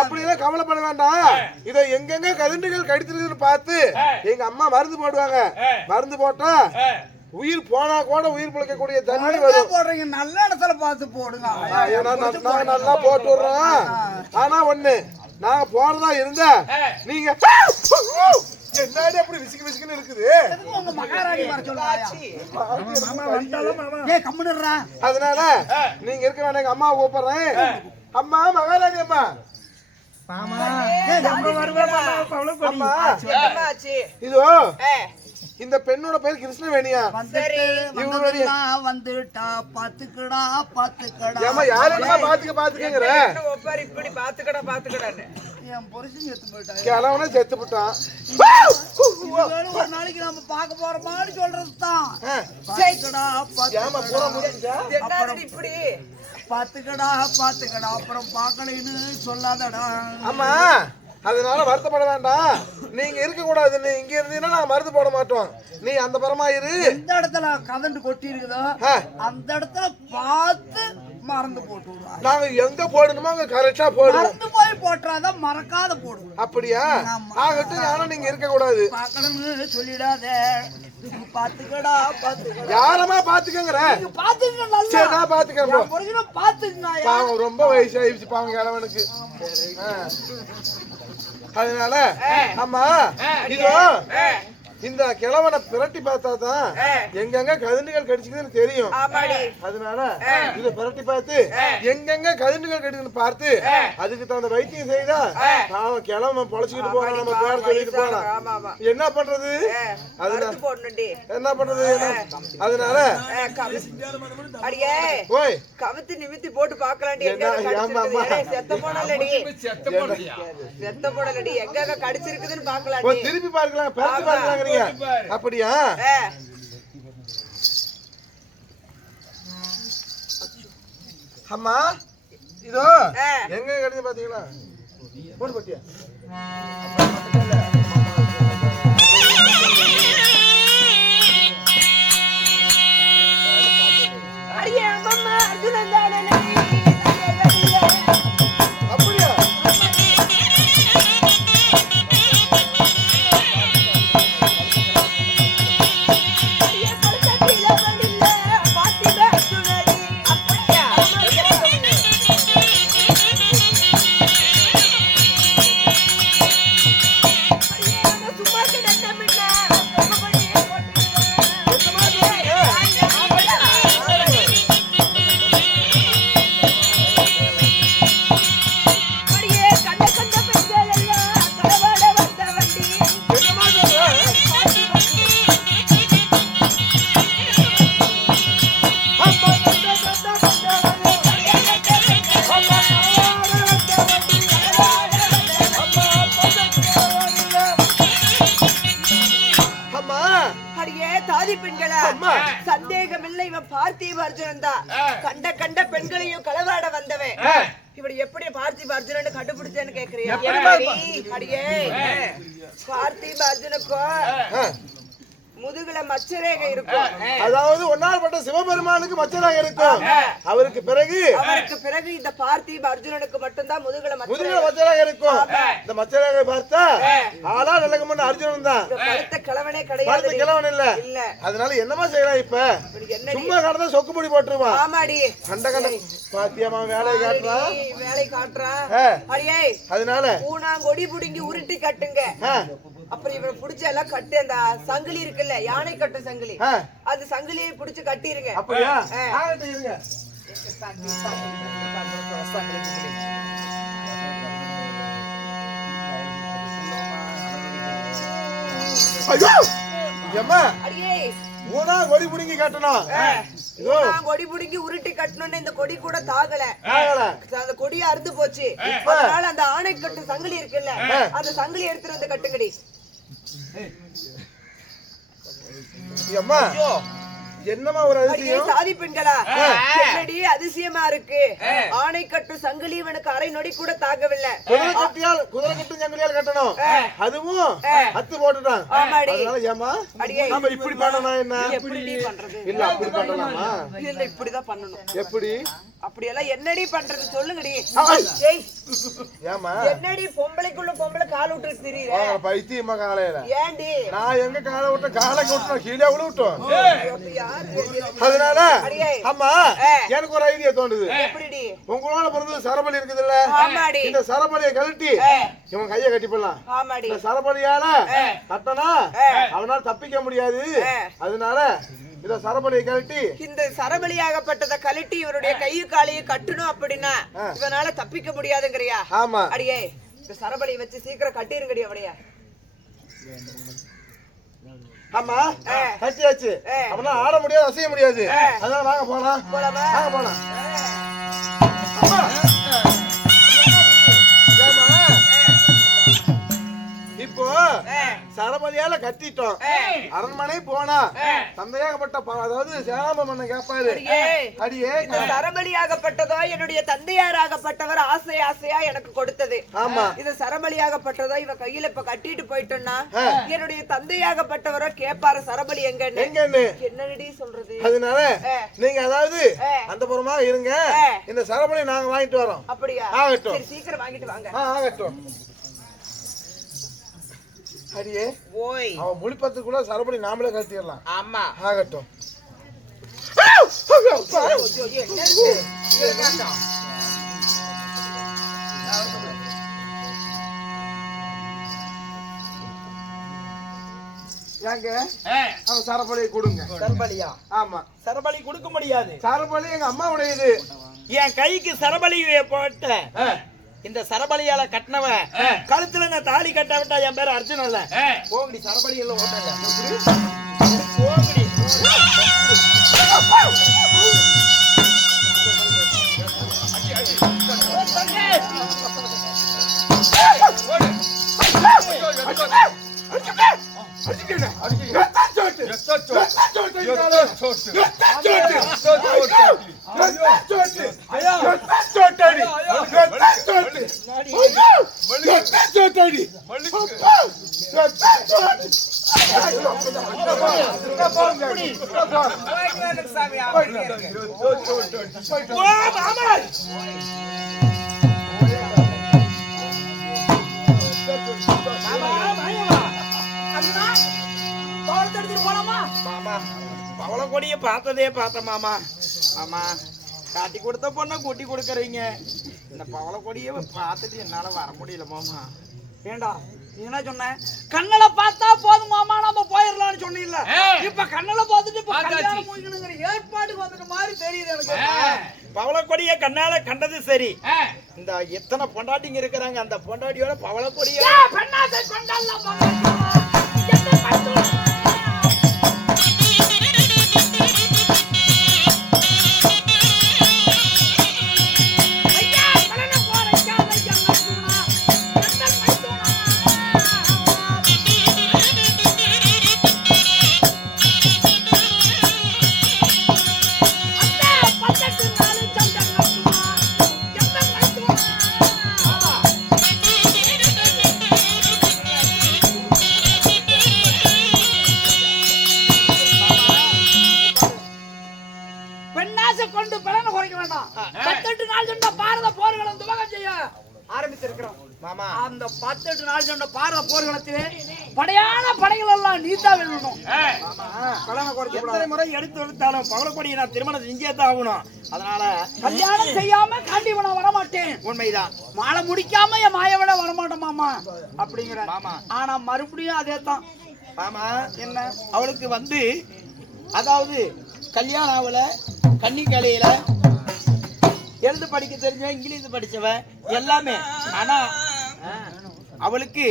அப்படியெல்லாம் கவலைப்பட வேண்டாம். இதை எங்கெங்க கதிண்டுகள் கடிச்சிருக்குன்னு பார்த்து எங்க அம்மா மருந்து போடுவாங்க. மருந்து போட்டா உயிர் போனா கூட உயிர் பிழைக்கக்கூடிய தன்மை வரும். போடுறீங்க, நல்ல இடத்துல பார்த்து போடுங்க. நாங்க நல்லா போட்டு விடுறோம். ஆனா ஒண்ணு, நாங்க போறதா இருந்தா நீங்க என்னடி அப்படி விசிக்கு விசிக்குன்னு இருக்குது? உங்க மகாராணி வர சொல்லுவாயா? ஏய் கம்முனுறா. அதனால நீங்க இருக்க வேண்டாம், எங்க அம்மா கூப்பிடுறேன். அம்மா, மகாராணி அம்மா. அம்மா, இதோ இந்த பெண்ணோட பேர் கிருஷ்ணவேணியா? வந்துட்டா பாத்துக்கடா பாத்துக்கடா. ஏமா யாருன்னா பாத்துக்கங்கிற? இப்படி பாத்துக்கடா என் புருஷன் செத்து போயிட்டா. கிழவனே செத்து போட்டான். ஒரு நாளைக்கு நம்ம பார்க்க போற மாதிரி சொல்றதுதான். பாத்துக்கடா ஏமா பூரா முடிஞ்சா? இப்படி பாத்துக்கடா பாத்துக்கடா அப்புறம் பாக்கலைன்னு சொல்லாதடா. ஆமா, அதனால வருத்தப்பட வேண்டாம். நீங்க இருக்க கூடாது. நீ இங்க இருந்தீங்கன்னா நாங்க மருந்து போட மாட்டோம். நீ அந்த பரமா இரு. எந்த இடத்துல கதண்டு கொட்டி இருக்குதோ அந்த இடத்துல பார்த்து மறந்து போட்டு விடுவா. நாங்க எங்க போடணுமோ அங்க கரெக்டா போடுவோம். மறந்து போய் போட்டுறாதான் மறக்காத போடுவோம். அப்படியா? ஆகட்டும். ஆனா நீங்க இருக்க கூடாது. பாக்கணும்னு சொல்லிடாத. பாத்துக்கடா பாத்துக்கடா. யாரமா பாத்துக்கங்கற? பாத்துக்க நல்லா. சரி, நான் பாத்துக்கறேன். பொறுக்கினா பாத்துக்கங்க. பாவம், ரொம்ப வயசாயிடுச்சு பாவம் கிழவனுக்கு. அதனால அம்மா, இதோ இந்த கிழவனை பிரட்டி பார்த்தாதான் எங்கெங்க கதிண்டுகள் கடிச்சுக்குதுன்னு தெரியும். அதனால இத பிரட்டி பார்த்து எங்கெங்க கதிண்டுகள் கடிக்குதுன்னு பார்த்து அதுக்கு தகுந்த வைத்தியம் செய்தா பாவம் கிழவன் பொழைச்சிக்கிட்டு போறான். நம்ம பேர சொல்லிட்டு போறான். என்ன பண்றது? அதனால என்ன பண்றது? அதனால ஓய் கவித்து நிமித்தி போட்டு பாக்கலாண்டி. செத்த போடலடி எங்க கடிச்சிருக்குதுன்னு பாக்கலாம். திருப்பி பார்க்கலாம், பிரட்டி பார்க்கலாம். அப்படியா? அம்மா, இதோ எங்க கடிச்சு பாத்தீங்களா? போட்டு பட்டியா? சந்தேகமில்லை, இவன் பார்த்திப அர்ஜுனன் தான். கண்ட பெண்களையும் களவாட வந்தவன். இப்படி எப்படி பார்த்திப அர்ஜுனன் கண்டுபிடிச்சேன்னு கேக்குறியா? அடியே, பார்த்திப அர்ஜுனுக்கும் முதுகுல மச்சரேகை இருக்கும். அதாவது ஒன்னால்பட்ட சிவபெருமானுக்கு மச்சரேகை இருக்கும். அவருக்கு பிறகு இந்த பார்த்திப அர்ஜுனனுக்கு மட்டும்தான் முதுகுல மச்சரேகை இருக்கும். இந்த மச்சரேகை பார்த்தா ஆளா நிலக்கு முன்ன அர்ஜுனன் தான். பழுத்த கிழவனே கிடையாது. கிழவன் இல்ல. அதனால என்னமா செய்யலாம்? இப்ப சும்மா கடந்த சொக்கு பொடி போட்டுருவான். ஆமாடி, கண்ட பாத்தியமா வேலை காட்டுறான். அதனால பூனாங்கொடி புடுங்கி உருட்டி கட்டுங்க. அப்புறம் இவனை புடிச்ச எல்லாம் கட்டு, அந்த சங்கிலி இருக்குல்ல, யானை கட்டு சங்கிலி, அந்த சங்கிலியை புடிச்சு கட்டிருங்க. அப்படியா? கொடி புடுங்கி கட்டணும். கொடி புடுங்கி உருட்டி கட்டணும்னு இந்த கொடி கூட தாகல. அந்த கொடியை அறுந்து போச்சு. அதனால அந்த ஆணை கட்டு சங்கிலி இருக்குல்ல, அந்த சங்கிலி எடுத்துட்டு வந்து கட்டுங்கடி. என்னமா ஒரு அடியே அதிசயம்? சாதி பெண்களா என்னடி அதிசயமா இருக்கு ஆணை கட்டு சங்கிலி இவனுக்கு அரை நொடி கூட தாங்கவில்லை குதிரை கட்டும் சங்கிலியால் கட்டணும் அதுவும் அத்து போட்டுட்டான் ஆமாடி அதனால ஏமா அடியே நாம இப்படி பண்ணணும் என்ன எப்படி பண்றது இல்ல அப்படி பண்ணலாமா இல்ல இப்படிதான் பண்ணணும் எப்படி அப்படியெல்லாம் என்னடி பண்றது சொல்லுங்கடி ஏய் ஏமா என்னடி பொம்பளைக்குள்ள பொம்பளை கால் விட்டு திரியற பைத்தியமா காலையில ஏண்டி நான் எங்க காலை விட்ட காலை விட்டோம் கீழே விழுவிட்டோம் யாரு அதனால அடியே அம்மா எனக்கு ஒரு ஐடியா தோணுது எப்படிடி உங்களோட பிறந்தது சரபலி இருக்குதுல்ல ஆமாடி இந்த சரபலியை கழட்டி இவன் கைய கட்டி போடலாம் ஆமாடி இந்த சரபலியால கட்டனா அவனால தப்பிக்க முடியாது அதனால இந்த சரபலியை கழட்டி இந்த சரபலியாகப்பட்டதை கழட்டி இவருடைய கையை காலையை கட்டணும் அப்படின்னா இவனால தப்பிக்க முடியாதுங்கறியா ஆமா அடியே இந்த சரபலியை வச்சு சீக்கிரம் கட்டிருங்கடி அவனைய ஆமா கட்டியாச்சு அவனால ஆட முடியாது அசைய முடியாது அதனால வாங்க போலாம் வாங்க போலாம் அம்மா இப்போ சரபலியால கட்டிட்டோம் அரண்மனை போனா தந்தையாகப்பட்ட அதாவது சேலாம மன்னன் கேட்பாரு அடியே இந்த சரபலியாகப்பட்டதோ என்னுடைய தந்தையாராகப்பட்டவர் ஆசை ஆசையா எனக்கு கொடுத்தது ஆமா இது சரபலியாகப்பட்டதோ இவ கையில இப்ப கட்டிட்டு போயிட்டோம்னா என்னுடைய தந்தையாகப்பட்டவரோ கேப்பாரு சரபலி எங்கன்னு என்னடி சொல்றது அதனால நீங்க அதாவது அந்த புறமா இருங்க இந்த சரபலி நாங்க வாங்கிட்டு வரோம் அப்படியா ஆகட்டும் சரி சீக்கிரம் வாங்கிட்டு வாங்க ஆகட்டும் அடியே ஓய் அவன் முழிப்பத்துக்குள்ள சரபலி நாமளே கட்டிடலாம் ஆமா ஆகட்டும் ஏங்க அவன் சரபலியை கொடுங்க சரபலியா ஆமா சரபலி கொடுக்க முடியாது சரபலி எங்க அம்மாவுடையது என் கைக்கு சரபலி போட்ட இந்த சரபலியால கட்டினவ கழுத்துல நான் தாலி கட்ட விட்டா என் பேர் அர்ஜுன் இல்ல போங்கடி சரபலி எல்லாம் ஓட்டல போங்கடி பவளக்கொடிய பார்த்ததே பார்த்த மாமா மாமா காட்டி கொடுத்த பொண்ணை கூட்டி கொடுக்கறீங்க இந்த பவளக்கொடிய பார்த்துட்டு என்னால வர முடியல மாமா ஏண்டா நீ என்ன சொன்ன கண்ணல பார்த்தா போதும் மாமா நம்ம போயிடலாம்னு சொன்னீங்கல்ல இப்ப கண்ணல பார்த்துட்டு இப்ப கல்யாணம் முடிக்கணுங்கிற ஏற்பாடு வந்துட்ட மாதிரி தெரியுது எனக்கு பவளக்கொடிய கண்ணால கண்டது சரி இந்த எத்தனை பொண்டாட்டிங்க இருக்கிறாங்க அந்த பொண்டாட்டியோட பவளக்கொடிய பெண்ணாசை கொண்டாடலாம் கொண்டு பலனை குறைக்க வேண்டாம் 18 நாள் சொன்ன பாரத போர்களும் துவகம் செய்ய ஆரம்பித்திருக்கிறோம் மாமா அந்த 18 நாள் சொன்ன பாரத போர்க்களத்திலே படையான படைகள் எல்லாம் நீத்தா வெல்லணும் பலனை குறைக்க எத்தனை முறை எடுத்து எடுத்தாலும் பவளக்கொடியை நான் திருமணம் செஞ்சே தான் ஆகணும் அதனால கல்யாணம் செய்யாம காண்டிவனா வரமாட்டேன் உண்மைதான் மாலை முடிக்காம என் மாயவிட வரமாட்டேன் மாமா அப்படிங்கிற மாமா ஆனா மறுபடியும் அதே தான் மாமா என்ன அவளுக்கு வந்து அதாவது கல்யாணம் ஆகல கன்னி கலையில எழுது படிக்க தெரிஞ்சவன் இங்கிலீஷ் படிச்சவன் எல்லாமே ஆனா அவளுக்கு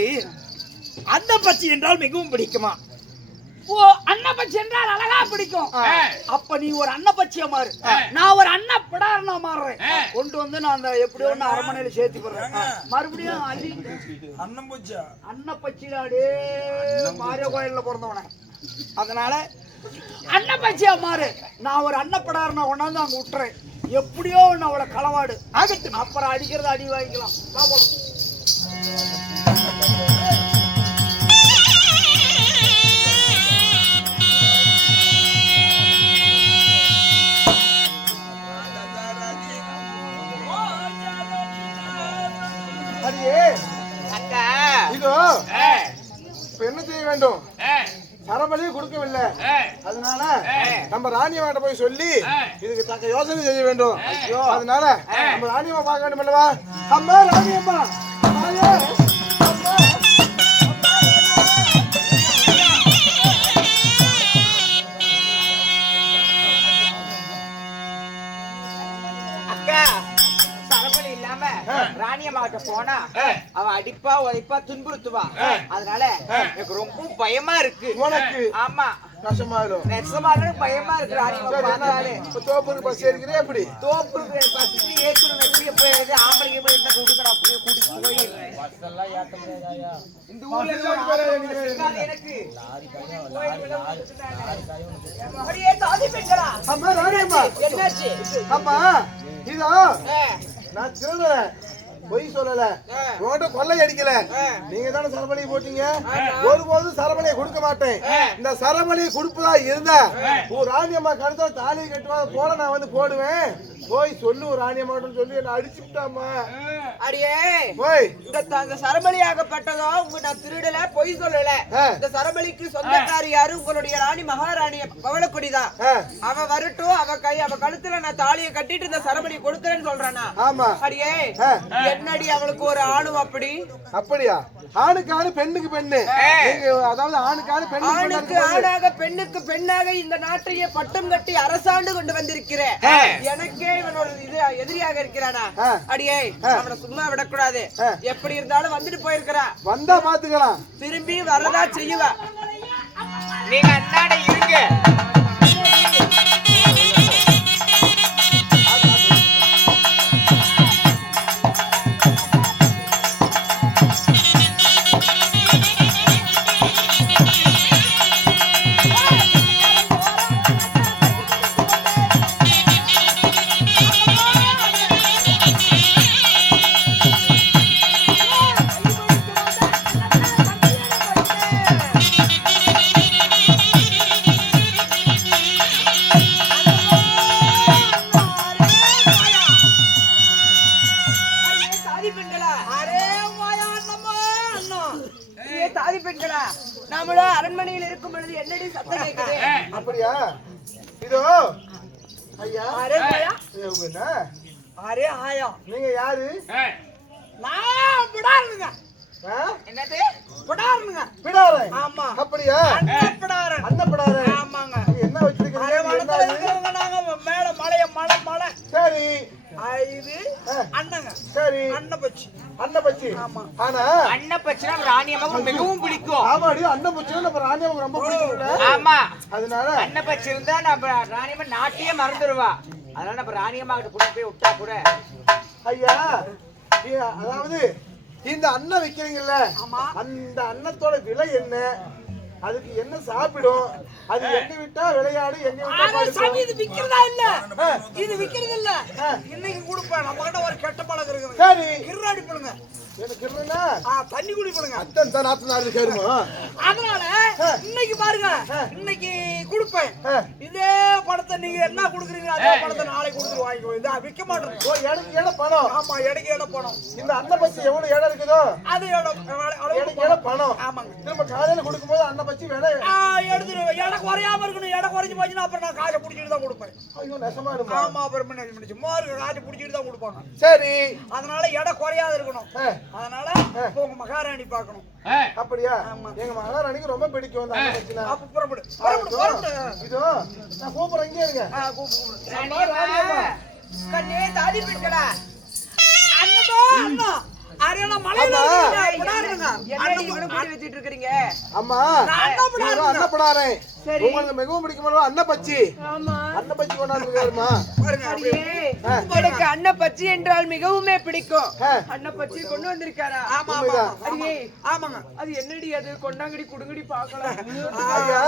அந்த பச்சி என்றால் மிகவும் பிடிக்குமா ஓ அன்னப்பச்சி என்றால் அழகா பிடிக்கும் அப்ப நீ ஒரு அன்னப்பச்சியா மாறு நான் ஒரு அன்ன பிடாரனா மாறுறேன் கொண்டு வந்து நான் அந்த எப்படியோ ஒண்ணு அரமனையில சேர்த்து போடுறேன் மறுபடியும் அன்னப்பச்சிடாடே மாரிய கோயில்ல பிறந்தவன அதனால அன்னப்பச்சியா மாறு. நான் ஒரு அன்னப்படாருன்னா கொண்டாந்து அங்க விட்டுறேன். எப்படியோ ஒண்ணு அவளை களவாடு ஆகட்டும். அப்புறம் அடிக்கிறது அடி வாங்கிக்கலாம். பாப்போம். அடியே அக்கா இதோ இப்ப என்ன செய்ய வேண்டும்? சரபலியை கொடுக்கவில்லை. அதனால நம்ம ராணியம்மாட்ட போய் சொல்லி இதுக்கு தக்க யோசனை செய்ய வேண்டும். அதனால நம்ம ராணியம்மா பார்க்க வேண்டும் அல்லவா? அம்மா ராணியம்மா தாயே, அம்மா. அக்கா சரபலி இல்லாம ராணியம்மாட்ட போனா அவ அடிப்பா உதைப்பா துன்புறுத்துவா. அதனால எனக்கு ரொம்ப பயமா இருக்கு. உனக்கு ஆமா கஷ்டமாயிடும். நெசமாக பயமா இருக்கு. ராணியம்மா பார்த்தாலே இப்ப தோப்புக்கு பஸ் ஏறிக்கிறே எப்படி? தோப்புக்கு பஸ்ஸுக்கு ஏற்கனவே வெளியே போயிடுது. ஆம்பளைக்கு போய் இருந்தா கொடுக்கணும். அப்படியே கூட்டிட்டு போயிடுறேன். இந்த ஊர்ல எனக்கு அப்படியே தாதி பெண்களா அம்மா ராணியம்மா என்னாச்சு? அம்மா இதோ நான் திருடல, பொய் சொல்லல, உன்கிட்ட கொள்ளை அடிக்கல. நீங்க தானே சரபலியை போட்டீங்க. ஒருபோதும் சரபலியை கொடுக்க மாட்டேன். இந்த சரபலியை கொடுப்பதா இருந்தா ஒரு ராணியம்மா கழுத்தா தாலியை கட்டுவா போல நான் வந்து போடுவேன். போய் சொல்லு ஒரு ராணியம்மான்னு சொல்லி என்ன அடிச்சுட்டாமா. அடியே போய் இந்த சரபலியாகப்பட்டதோ உங்க நான் திருடல பொய் சொல்லல. இந்த சரபலிக்கு சொந்தக்காரி யாரு? உங்களுடைய ராணி மகாராணிய பவளக்குடிதான். அவ வரட்டும். அவ கழுத்துல நான் தாலியை கட்டிட்டு இந்த சரபலி கொடுத்துறேன்னு சொல்றானா? ஆமா. அடியே என்னடி அவளுக்கு ஒரு ஆணு அப்படி? அப்படியா? ஆணுக்கு ஆணு பெண்ணுக்கு பெண்ணு. அதாவது ஆணுக்கு ஆணு ஆணுக்கு ஆணாக பெண்ணுக்கு பெண்ணாக இந்த நாட்டையே பட்டம் கட்டி அரசாண்டு கொண்டு வந்திருக்கிறேன். எனக்கே இவனோட இது எதிரியாக இருக்கிறானா? அடியே அவனை சும்மா விடக்கூடாது. எப்படி இருந்தாலும் வந்துட்டு போயிருக்கிறா. வந்தா பாத்துக்கலாம். திரும்பி வரதா செய்வா. நீங்க அண்ணாட இருங்க. நாமளும் அரண்மனையில் இருக்கும் பொழுது என்னடி சத்தம் கேக்குது? அப்படியா? இதோ ஐயா. அரே ஆயா. இவங்க என்ன? அரே ஆயா. நீங்க யாரு? நான் பிடாருங்க. என்னது? பிடாருங்க. பிடாரே. ஆமா. அப்படியா? அன்னப்படாரு. அன்னப்படாரே. ஆமாங்க. என்ன வச்சிருக்கீங்க? அரே வளத்துல இருக்கிறவங்க நாங்க மேல மலை. சரி. இது அண்ணங்க. சரி. அன்னப்பச்சி. அன்னப்பச்சி. ஆனா அன்னப்பச்சினா ராணியம்மாவுக்கு மிகவும் பிடிக்கும். ஆமாடி, அன்னப்பச்சி நம்ம ராணியம்மாவுக்கு ரொம்ப பிடிக்கும். ஆமா. அதனால அன்னப்பச்சி இருந்தா நம்ம ராணியம்மா நாட்டையே மறந்துடுவா. அதனால நம்ம ராணியம்மா கிட்ட கூட போய் விட்டா கூட. ஐயா, அதாவது இந்த அன்னம் விக்கிறீங்கல்ல, அந்த அன்னத்தோட விலை என்ன? அதுக்கு என்ன சாப்பிடும்? அது எங்க விட்டா விளையாடு, எங்க விட்டா பாடு. இது விக்கிறதா இல்ல? இது விக்கிறது இல்ல. இன்னைக்கு கொடுப்பேன். நம்ம கிட்ட ஒரு கெட்ட பழக்கம் இருக்குது. சரி. கிர்ராடி பண்ணுங்க. எனக்கு இல்லைன்னா தண்ணி குடி பண்ணுங்க. அத்தன் தான் நாத்து கேருமா. அதனால இன்னைக்கு பாருங்க, இன்னைக்கு கொடுப்பேன். இதே படத்தை நீங்க என்ன கொடுக்குறீங்க அதே படத்தை நாளைக்கு கொடுத்துட்டு வாங்கிக்கோ. இதை விற்க மாட்டேன். ஓ, எனக்கு எடை பணம். ஆமா, எடைக்கு எடை பணம். இந்த அன்னப்பச்சி எவ்வளவு எடை இருக்குதோ அது எனக்கு எடை பணம். ஆமாங்க. திரும்ப காலையில கொடுக்கும்போது அன்னப்பச்சி விலை எடுத்துருவேன். எடை குறையாம இருக்கணும். எடை குறைஞ்சு போச்சுன்னா அப்புறம் நான் காசை பிடிச்சிட்டு தான் கொடுப்பேன். ஐயோ, நெசமாடுமா? ஆமா, அப்புறம் சும்மா இருக்க காசை பிடிச்சிட்டு தான் கொடுப்பாங்க. சரி. அதனால எடை குறையாத இருக்கணும். அதனால உங்க மகாராணி பார்க்கணும். அப்படியா? எங்க மகாராணிக்கு ரொம்ப பிடிக்கும் அந்த அன்னப்பச்சினா. அப்ப புறப்படு. இதோ நான் கூப்பிடுறேன், இங்கே இருங்க. கண்ணே தாதி பெண்களா? அண்ணா அண்ணா அரேனா மலையில பிடாருங்க. என்னடி இவனை கூட்டி வச்சிட்டு இருக்கீங்க? அம்மா, அன்னப்படாரே. சரி. உங்களுக்கு மிகவும் பிடிக்குமா அன்னப்பச்சி? ஆமா. அன்னப்பச்சி கொண்டாந்துருக்காருமா. அடியே, எனக்கு அன்னப்பச்சி என்றால் மிகவுமே பிடிக்கும். அன்னப்பச்சி கொண்டு வந்திருக்காரா? ஆமா ஆமா அடியே, ஆமாங்க. அது என்னடி அது? கொண்டாங்கடி குடுங்கடி பாக்கலாம்.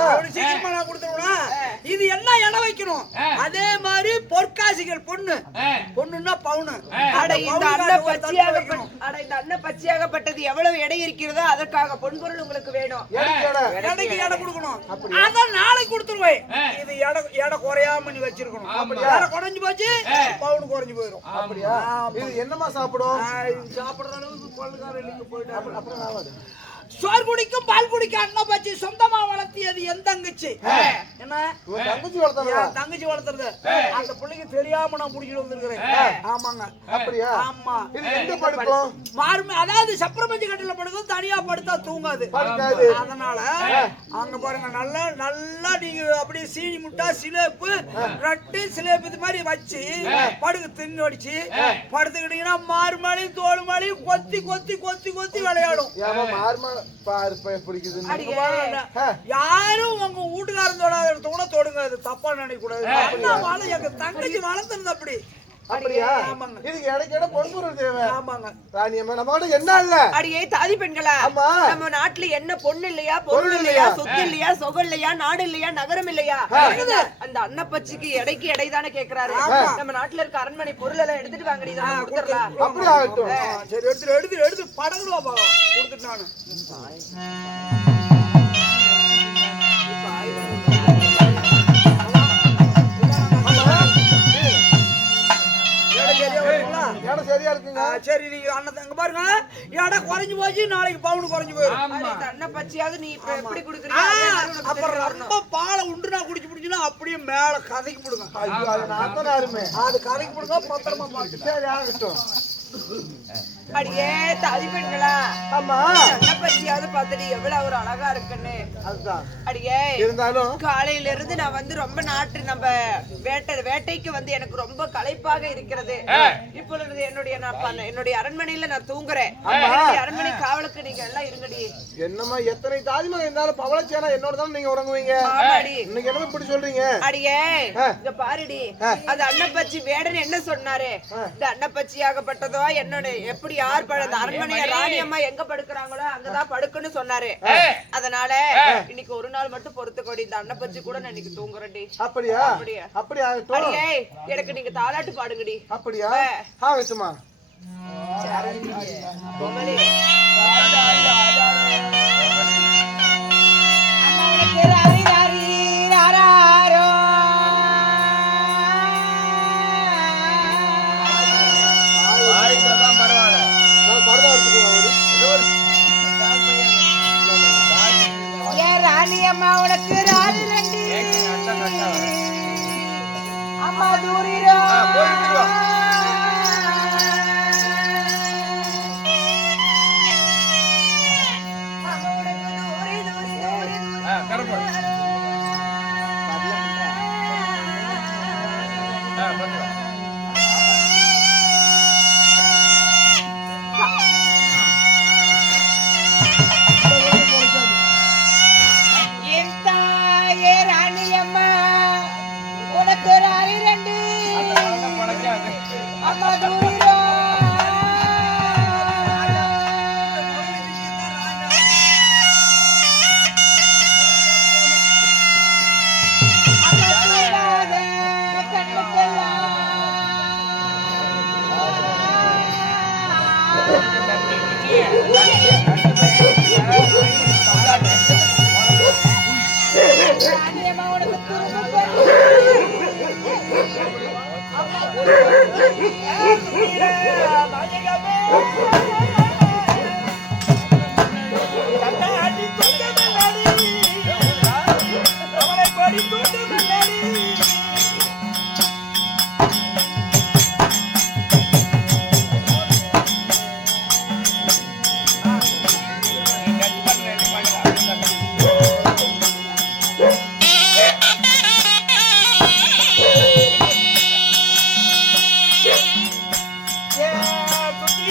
அவரு சீக்கிரமா நான் கொடுத்துருவேன். இது எல்லாம் இட வைக்கணும். அதே மாதிரி பொற்காசிகள் பொண்ணுன்னா பவுனு. அட இந்த அன்னப்பச்சியாகப்பட்டது எவ்வளவு எடை இருக்கிறதோ அதற்காக பொன்பொருள் உங்களுக்கு வேணும். எடைக்கு எடை கொடுக்கணும். அதான் நாளைக்கு கொடுத்துருவேன். இது எடை குறையாம நீ வச்சிருக்கணும். எடை குறைஞ்சு போச்சு பவுன் குறைஞ்சு போயிடும். அப்படியா? இது என்னமா சாப்பிடும்? சாப்பிடுற அளவுக்கு கொள்ளுக்கார இல்லைங்க போயிட்டு அப்புறம் சோறு குடிக்கும் பால் குடிக்கும் அன்னப்பச்சி சொந்தமா வளர்த்தியது என் தங்கச்சி. என்ன தங்கச்சி வளர்த்தா? தங்கச்சி வளர்த்துறது. அந்த பிள்ளைக்கு தெரியாம நான் புடிச்சிட்டு வந்திருக்கிறேன். ஆமாங்க. அப்படியா? ஆமா. இது எங்க படுக்கும்? மார்மே அதாவது சப்பரமஞ்சி கட்டில படுக்கும். தனியா படுத்தா தூங்காது. அதனால அங்க பாருங்க நல்லா நல்லா நீங்க அப்படியே சீனி முட்டா சிலேப்பு ரட்டு சிலேப்பு இது மாதிரி வச்சு படுக்கு தின்னு அடிச்சு படுத்துக்கிட்டீங்கன்னா மார்மலையும் தோல் மலையும் கொத்தி கொத்தி கொத்தி கொத்தி விளையாடும். யாரும் உங்க வீட்டுக்காரன் தொடாத கூட தொடுங்க. அது தப்பா நினைக்க கூடாது. எங்க தங்கச்சி வளர்த்துறது அப்படி. அப்படியா? இதுக்கு இடைக்கிட பொன்பொருள் தேவை. ஆமாங்க. ராணியம்மா நம்ம என்ன இல்ல அடியே தாதி பெண்களா, நம்ம நாட்டுல என்ன பொண்ணு இல்லையா, பொருள் இல்லையா, சொத்து இல்லையா, சொகம் இல்லையா, நாடு இல்லையா, நகரம் இல்லையா? அந்த அன்னப்பச்சிக்கு எடைக்கு எடை தானே கேக்குறாரு. நம்ம நாட்டுல இருக்க அரண்மனை பொருள் எல்லாம் எடுத்துட்டு வாங்கடி. அப்படி ஆகட்டும். சரி எடுத்து படகுவா கொடுத்துட்டு நானு சரியா இருக்குங்க. சரி நீங்க அண்ணன் அங்க பாருங்க எடை குறைஞ்சு போச்சு நாளைக்கு பவுன் குறைஞ்சு போயிடும். அன்னப்பச்சியாவது நீ இப்ப எப்படி குடுக்குறீங்க? அப்புறம் ரொம்ப பாலை உண்டுனா குடிச்சு பிடிச்சுன்னா அப்படியே மேல கதைக்கு போடுங்க. அது கதைக்கு போடுங்க பத்திரமா பார்த்து. சரி ஆகட்டும். அடியே தாதி பெண்களா, ஆமா அன்னப்பச்சியாவது பார்த்துட்டு எவ்வளவு ஒரு அழகா இருக்குன்னு. அதுதான் அடியே இருந்தாலும் காலையில இருந்து நான் வந்து ரொம்ப நாட்டு நம்ம வேட்டைக்கு வந்து எனக்கு ரொம்ப களைப்பாக இருக்கிறது. இப்பொழுது என்னுடைய அரண்மனையில நான் தூங்குறேன். அரண்மனை காவலுக்கு நீங்க எல்லாம் இருங்கடி. என்னமா எத்தனை தாதிமகன் இருந்தாலும் பவளச்சேனா என்னோட தான் நீங்க உறங்குவீங்க. இன்னைக்கு என்ன இப்படி சொல்றீங்க? அடியே இங்க பாருடி, அந்த அன்னப்பச்சி வேடன் என்ன சொன்னாரு? இந்த அன்னப்பச்சியாகப்பட்டதோ என்னோட எப்படி யார் அந்த அரண்மனைய ராணி அம்மா எங்க படுக்கிறாங்களோ அங்கதான் படுக்குன்னு சொன்னாரு. அதனால இன்னைக்கு ஒரு நாள் மட்டும் பொறுத்துக்கோடி. இந்த அன்னப்பச்சி கூட நான் இன்னைக்கு தூங்குறேன்டி. அப்படியா? அப்படி ஆகட்டும். அடியே எனக்கு நீங்க தாலாட்டு பாடுங்கடி. அப்படியா? ஆகட்டுமா. அம்மா உனக்கு ராணி ரெண்டி அம்மா தூரிரோ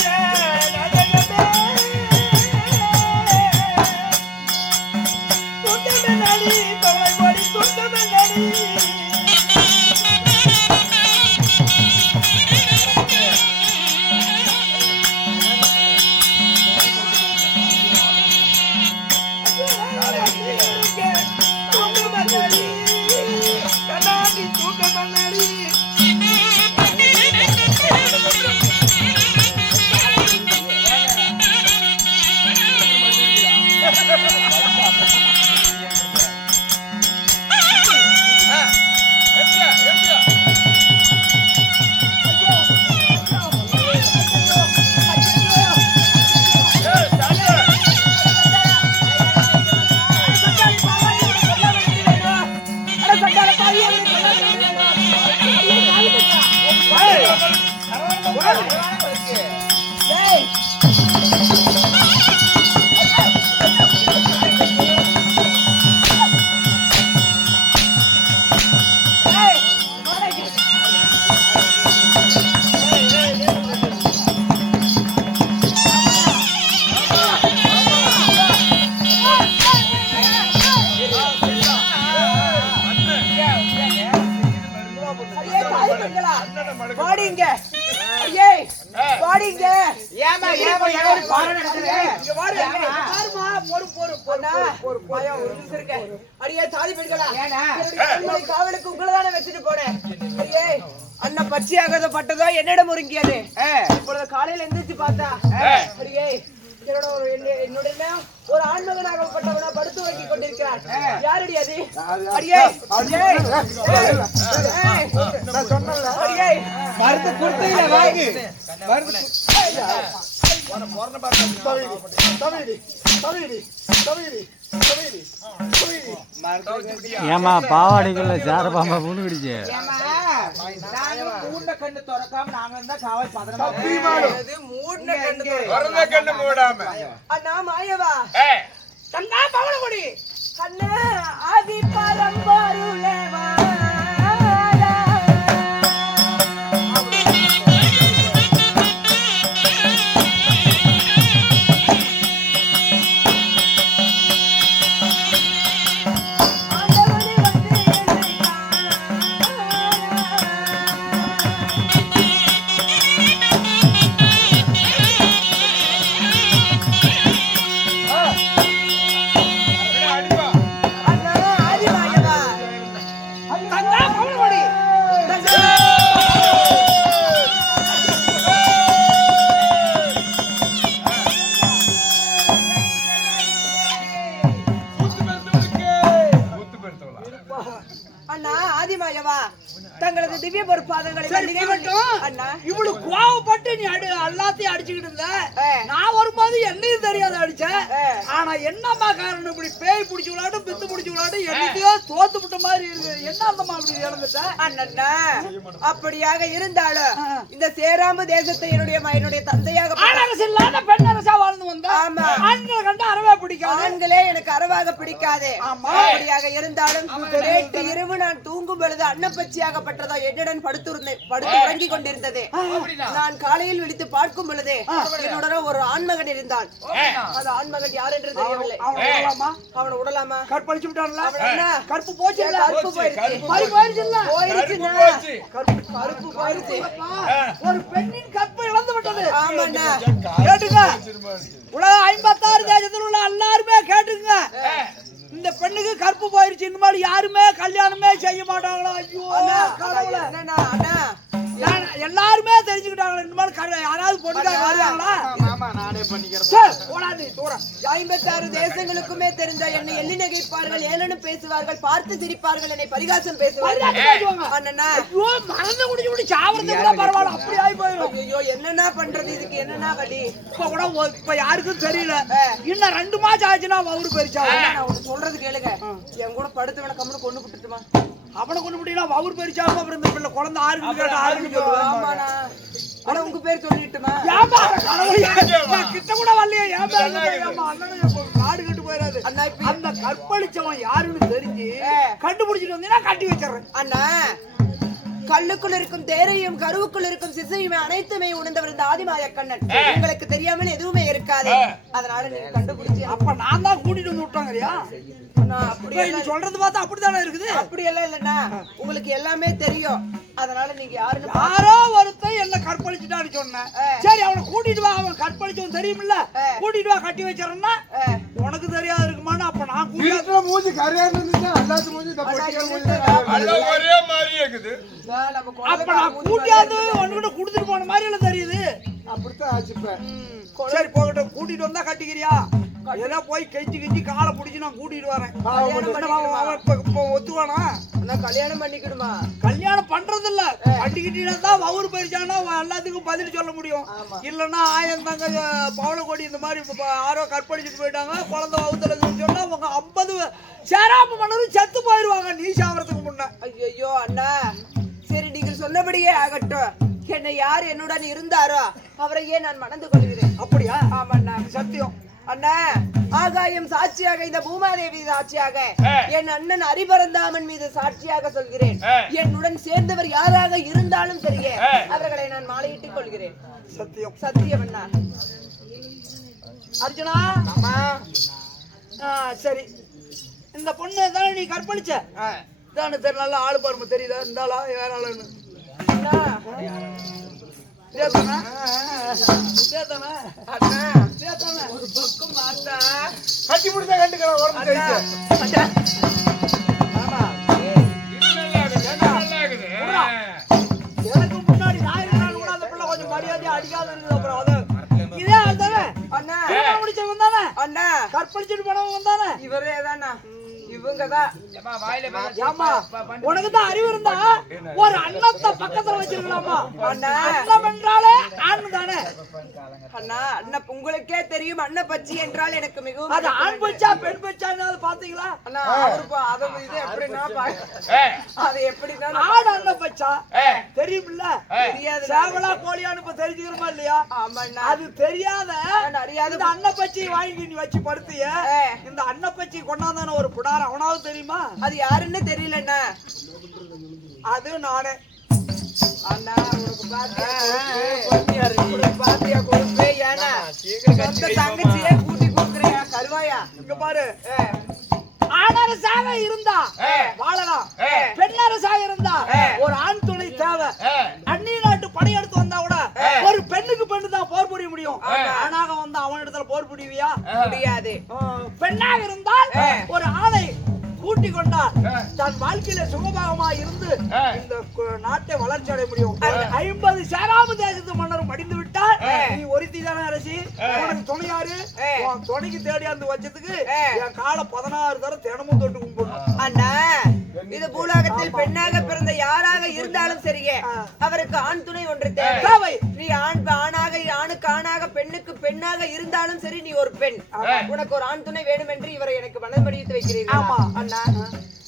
Yeah. தாய் பெண்களா, வாடிங்க. ஏய், வாடிங்க. ஏமா பாரு நடக்குது. இங்க வாடி. பாருமா அண்ணா, பயம், ஒரு நிமிஷம் இருக்க. அடியே தாலி பெண்களா, என்னுடைய கண்மணி காவலுக்கு உங்களதானே வச்சுட்டு போனேன். அடியே, அண்ணன் பச்சையாகாத பட்டதோ என்னிடம் ஒருங்கியது. இப்பொழுது காலையில எந்திரிச்சு பார்த்தா, அடியே என்னுடைய ஒரு ஆண்மகனாகப்பட்டவனா படுத்து உறங்கிக் கொண்டிருக்கிறான். யாரடி அது? அடியே, அடியே, அடியே, மருந்து கொடுத்தீங்க வாங்கி ஏமா பாவாடிக்குள்ள சேர பாம்பா புண்ணு கிடிச்சு மூண்ட கண்ணு திறக்காம நாங்க இருந்தா காவல் பதனமா மூடின கண்ணு திறந்த கண்ணு மூடாம. அண்ணா மாயவா, தங்கா பவளமுடி கண்ணு ஆதி பரம்பருளேவா. அண்ணா ஆதிமாயவா, தங்களது திவ்ய பொறுப்பாதங்களை அண்ணா இவ்வளவு கோவப்பட்டு நீ எல்லாத்தையும் அடிச்சுக்கிட்டு இருந்த. நான் வரும்போது என்னையும் தெரியாத அடிச்சேன். ஆனா என்னம்மா காரணம்? இப்படி பேய் பிடிச்சு விளையாடும் பித்து பிடிச்சு விளையாடும் என்னையோ தோத்து விட்ட மாதிரி இருக்கு. என்ன அந்தம்மா அப்படி இழந்துட்ட? அண்ணா, அப்படியாக இருந்தாலும் இந்த சேராம தேசத்தை என்னுடைய தந்தையாக ஆணரசு இல்லாத பெண்ணரசா வாழ்ந்து வந்தா. ஆமா. ஆண்கள் கண்டா அறவே பிடிக்காது. ஆண்களே எனக்கு அறவாக பிடிக்காது. அப்படியாக இருந்தாலும் நேற்று இரவு நான் தூங்கும் பொழுது அன்னப்பச்சியாகப்பட்டதோ என்னுடன் படுத்து உறங்கிக் கொண்டிருந்தது. நான் காலையில் விழித்து பார்க்கும் பொழுது என்னுடன் ஒரு ஆண்மகன் இருந்தான். அந்த ஆண்மகன் யார் என்று தெரியவில்லை. அவனை விடலாமா? கற்பழிச்சு விட்டான்ல. கற்பு போச்சு. கற்பு போயிருச்சு. கற்பு போயிருச்சு. ஒரு பெண்ணின் கற்பை இழந்து விட்டது. ஆமாண்ணா. கேட்டுங்க, உலக 56 தேசத்தில் உள்ள எல்லாருமே கேட்டுங்க. இந்த பெண்ணுக்கு கற்பு போயிருச்சு. இந்த மாதிரி யாருமே கல்யாணமே செய்ய மாட்டாங்களா? ஐயோ கடவுளே. எல்லாருமே தெரிஞ்சுக்கிட்டாங்களா? இந்த மாதிரி யாராவது பொண்ணுக்காக வருவாங்களா? நானே பண்ணிக்கிறேன். போடாது தூரம். 56 தேசங்களுக்குமே தெரிந்த என்னை எள்ளி நகைப்பார்கள், ஏளனம் பேசுவார்கள், பார்த்து சிரிப்பார்கள், என்னை பரிகாசம் பேசுவார்கள். அண்ணா, ஐயோ மறந்து குடிச்சு குடி சாவறது கூட பரவாயில்ல. அப்படி ஆகி போயிடும். ஐயோ என்னன்னா பண்றது? இதுக்கு என்னன்னா வழி? இப்ப கூட இப்ப யாருக்கும் தெரியல. இன்னும் 2 மாசம் ஆச்சுன்னா அவரு பெருச்சா. நான் உனக்கு சொல்றது கேளுங்க. என் கூட படுத்தவன கம்முனு கொண்டு விட்டுட்டுமா? அவனை கொண்டு முடியலாம். அவரு பெருச்சாவும் அப்புறம் இந்த பிள்ளை குழந்தை 6 கேட்டா 6 ஆமாண்ணா. ஆனா உங்க பேர் சொல்லிட்டுமா? கிட்ட கூட வரலையே. காடு கட்டு போயிடாது. அந்த கற்பழிச்சவன் யாருன்னு தெரிஞ்சு கண்டுபிடிச்சிட்டு வந்தீங்கன்னா கட்டி வச்சிடறேன். அண்ணா, கல்லுக்குள் இருக்கும் தேரையும் கருவுக்குள் இருக்கும் சிசையுமே அனைத்துமே உணர்ந்தவர் இந்த ஆதிமாய கண்ணன். உங்களுக்கு தெரியாமல் எதுவுமே இருக்காது. அதனால நீங்க கண்டுபிடிச்சு. அப்ப நான் தான் கூட்டிட்டு வந்து விட்டாங்கறியா? சொல்றது பார்த்தா அப்படித்தானே இருக்குது. அப்படி எல்லாம் இல்லண்ணா, உங்களுக்கு எல்லாமே தெரியும். அதனால நீங்க யாரோ ஒருத்தன் என்ன கற்பழிச்சுட்டான்னு சொன்னேன். சரி அவனை கூட்டிட்டு வா. அவன் கற்பழிச்சவன் தெரியுமில்ல, கூட்டிட்டு வா கட்டி வச்சிடறேன்னா உனக்கு தெரியாது இருக்குமான்னு. அப்ப நான் கூட்டிட்டு மூஞ்சி கரையா இருந்துச்சு. அல்லாத மூஞ்சி தப்பட்டியா மூஞ்சி ஒரே மாதிரி இருக்குது. அப்ப நான் கூட்டியாவது உன்கிட்ட குடுத்துட்டு போன மாதிரி எல்லாம் தெரியுது. அப்படித்தான் ஆச்சுப்பேன். சரி போகட்டும். கூட்டிட்டு வந்தா கட்டிக்கிறியா? ஏதோ போய் கெஞ்சி காலை பிடிச்சி நான் கூட்டிட்டு வரேன். ஒத்துவானா? கல்யாணம் பண்ணிக்கிடுமா? கல்யாணம் பண்றது இல்ல, கட்டிக்கிட்டீங்கன்னா தான் அவரு போயிருச்சானா எல்லாத்துக்கும் பதில் சொல்ல முடியும். இல்லன்னா ஆயிரம் தாங்க பவளக்கோடி இந்த மாதிரி யாரோ கற்பழிச்சுட்டு போயிட்டாங்க, குழந்தை வவுத்துல சொன்னா உங்க 50 சேராம மன்னரும் செத்து போயிருவாங்க நீ சாவறதுக்கு முன்ன. ஐயோ அண்ணா, சரி நீங்கள் சொன்னபடியே ஆகட்டும். என்னை யார் என்னுடன் இருந்தாரோ அவரையே நான் மணந்து கொள்கிறேன். அப்படியா? ஆமாண்ணா, சத்தியம். அண்ணா, ஆகாயம் சாட்சியாக, இந்த பூமாதேவி சாட்சியாக, என் அண்ணன் அரிபரந்தாமன் மீது சாட்சியாக சொல்கிறேன். என்னுடன் சேர்ந்தவர் யாராக இருந்தாலும் சரியே அவர்களை நான் மாலையிட்டுக் கொள்கிறேன். சத்தியம். சத்தியம் அண்ணா. அர்ஜுனா, சரி இந்த பொண்ணு தானே நீ கற்பழிச்ச? தானே தெரியல. நல்ல ஆளு பாருமா தெரியல. இந்த ஆளா வேற ஆளுன்னு அண்ணா சேத்தானே சேத்தானே அண்ணா சேத்தானே ஒரு பக்கம் பார்த்தா கட்டி முடிச்சா கண்டுக்கலாம் உடம்பு அண்ணா தெரிஞ்சு ஆமா எனக்கு முன்னாடி நாயிரம் கூட அந்த பிள்ளை கொஞ்சம் மரியாதையா அடிக்காத இருந்தது அப்புறம் அது இதே ஆள் தானே அண்ணா முடிச்சவன் தானே அண்ணா கற்பழிச்சிட்டு போனவன் தானே இவரே தானா இவங்கதான் ஏமா உனக்கு தான் அறிவு இருந்தா ஒரு அண்ணத்தை பக்கத்துல வச்சிருக்கலாமா அண்ணம் என்றாலே ஆண் தானே அண்ணா அண்ணன் உங்களுக்கே தெரியும் அண்ணன் பச்சி என்றால் எனக்கு மிகவும் அது ஆண் பச்சா பெண் பச்சான்னு பாத்தீங்களா அண்ணா அது இது எப்படின்னா அது எப்படின்னா ஆண் அண்ணன் பச்சா தெரியுமில்ல தெரியாது சேவலா கோழியான்னு இப்ப தெரிஞ்சுக்கிறோமா இல்லையா ஆமாண்ணா அது தெரியாத அறியாத இந்த அண்ணன் பச்சி வாங்கி நீ வச்சு படுத்திய இந்த அண்ணன் பச்சி கொண்டாந்தான ஒரு புடாரம் அவனாவது தெரியுமா அது யாருன்னு தெரியலண்ணா அது நானே அண்ணா உனக்கு பாத்தியா கொடுப்பே ஏன்னா சொந்த தங்கச்சியே கூட்டி கொடுக்குறியா கருவாயா இங்க பாரு ஆணரசாக இருந்தா வாழலாம் பெண்ணரசாக இருந்தா ஒரு ஆண் துணை தேவை அந்நிய நாட்டு படையெடுத்து வந்தா கூட ஒரு பெண்ணுக்கு பெண்ணு தான் போர் புரிய முடியும் ஆணாக வந்தா அவன் இடத்துல போர் புரிவியா முடியாது பெண்ணாக இருந்தால் ஒரு ஆணை கூட்டி கொண்டால் தன் வாழ்க்கையில சுகபாகமா இருந்து இந்த நாட்டை வளர்ச்சி அடைய முடியும் 50 சேராம தேசத்து மன்னரும் மடிந்து விட்டால் நீ ஒருத்தி தானே அரசி உனக்கு துணையாரு துணைக்கு தேடி அந்த வச்சதுக்கு என் காலை 16 தரம் தினமும் தொட்டு கும்பிடணும் அண்ணா இது பூலோகத்தில் பெண்ணாக பிறந்த யாராக இருந்தாலும் சரியே அவருக்கு ஆண் துணை ஒன்று தேவை நீ ஆணுக்கு ஆணாக பெண்ணுக்கு பெண்ணாக இருந்தாலும் சரி நீ ஒரு பெண் உனக்கு ஒரு ஆண் துணை வேணும் என்று இவரை எனக்கு மனப்படித்து வைக்கிறீர்கள் ஆமா அண்ணா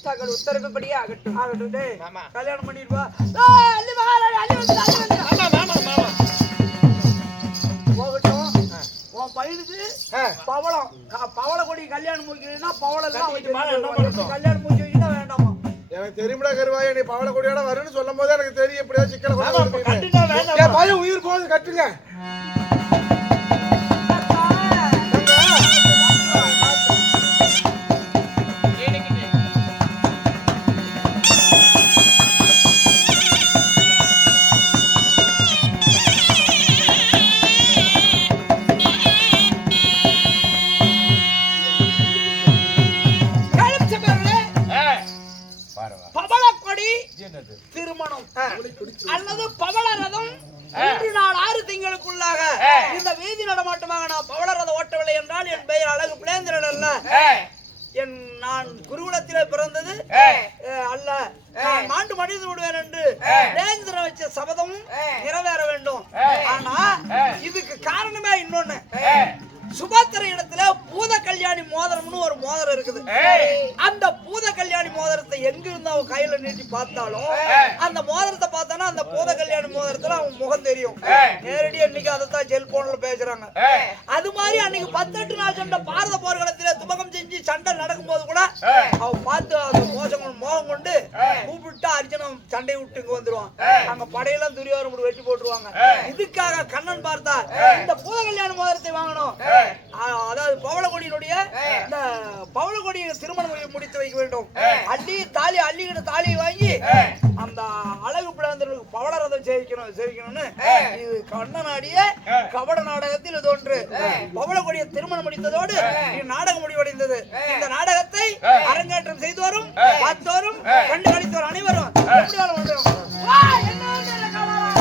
தங்கள் உத்தரவுப்படியே ஆகட்டும் கல்யாணம் பண்ணிருப்பா போகட்டும் உன் பையனுக்கு பவளம் பவள கொடி கல்யாணம் முடிக்கிறீங்கன்னா பவளம் எல்லாம் கல்யாணம் முடிச்சு வைக்கிட்டா வேண்டாமா எனக்கு தெரியுமிடா கருவாயா நீ பவள கொடியோட வரும்னு சொல்லும் போது எனக்கு தெரியும் எப்படியா சிக்கல பையன் உயிர் போகுது கட்டுங்க திருமணம் அல்லது பவள ரதம் 3 நாள் 6 திங்களுக்குள்ளாக இந்த வீதி நடமாட்டமாக நான் பவள ரதம் ஓட்டவில்லை என்றால் என் பெயர் அழகு பிளேந்திரன் அல்ல நான் குருகுலத்திலே பிறந்தது அல்ல நான் மாண்டு மடிந்து விடுவேன் என்று பிளேந்திரன் வச்ச சபதம் நிறைவேற வேண்டும் ஆனா இதுக்கு காரணமே இன்னொன்னு சுபத்திர இடத்துல பூத கல்யாணி மோதிரம்னு ஒரு மோதிரம் இருக்குது அந்த பூத கல்யாணி மோதிரத்தை எங்க இருந்து அவன் கையில நீட்டி பார்த்தாலும் அந்த மோதிரத்தை பார்த்தானா அந்த பூத கல்யாணி மோதிரத்துல அவன் முகம் தெரியும் நேரடி அன்னைக்கு அதைத்தான் செல்போன்ல பேசுறாங்க அது மாதிரி அன்னைக்கு 18 நாள் சண்டை பாரத போர்க்களத்தில துபகம் செஞ்சு சண்டை நடக்கும் போது கூட அவன் பார்த்து அந்த மோகம் கொண்டு கூப்பிட்டு அர்ஜுனன் சண்டை விட்டு இங்க வந்துருவான் அங்க படையெல்லாம் துரியோதனன் வெட்டி போட்டுருவாங்க இதுக்காக கண்ணன் பார்த்தா இந்த பூத கல்யாண மோதிரத்தை வாங்கணும் அதாவது பவளக்கொடியினுடைய இந்த பவளக்கொடியை திருமணம் முடித்து வைக்க வேண்டும் அள்ளிக்கிட்ட தாலியை வாங்கி அந்த அழகு பிளந்தர்களுக்கு பவள ரதம் சேவிக்கணும்னு இது கண்ணனாடிய கபட நாடகத்தில் இது ஒன்று பவளக்கொடியை திருமணம் முடித்ததோடு நாடகம் முடிவடைந்தது இந்த நாடகத்தை அரங்கேற்றம் செய்தோரும் பார்த்தோரும் கண்டு கழித்தோர் அனைவரும்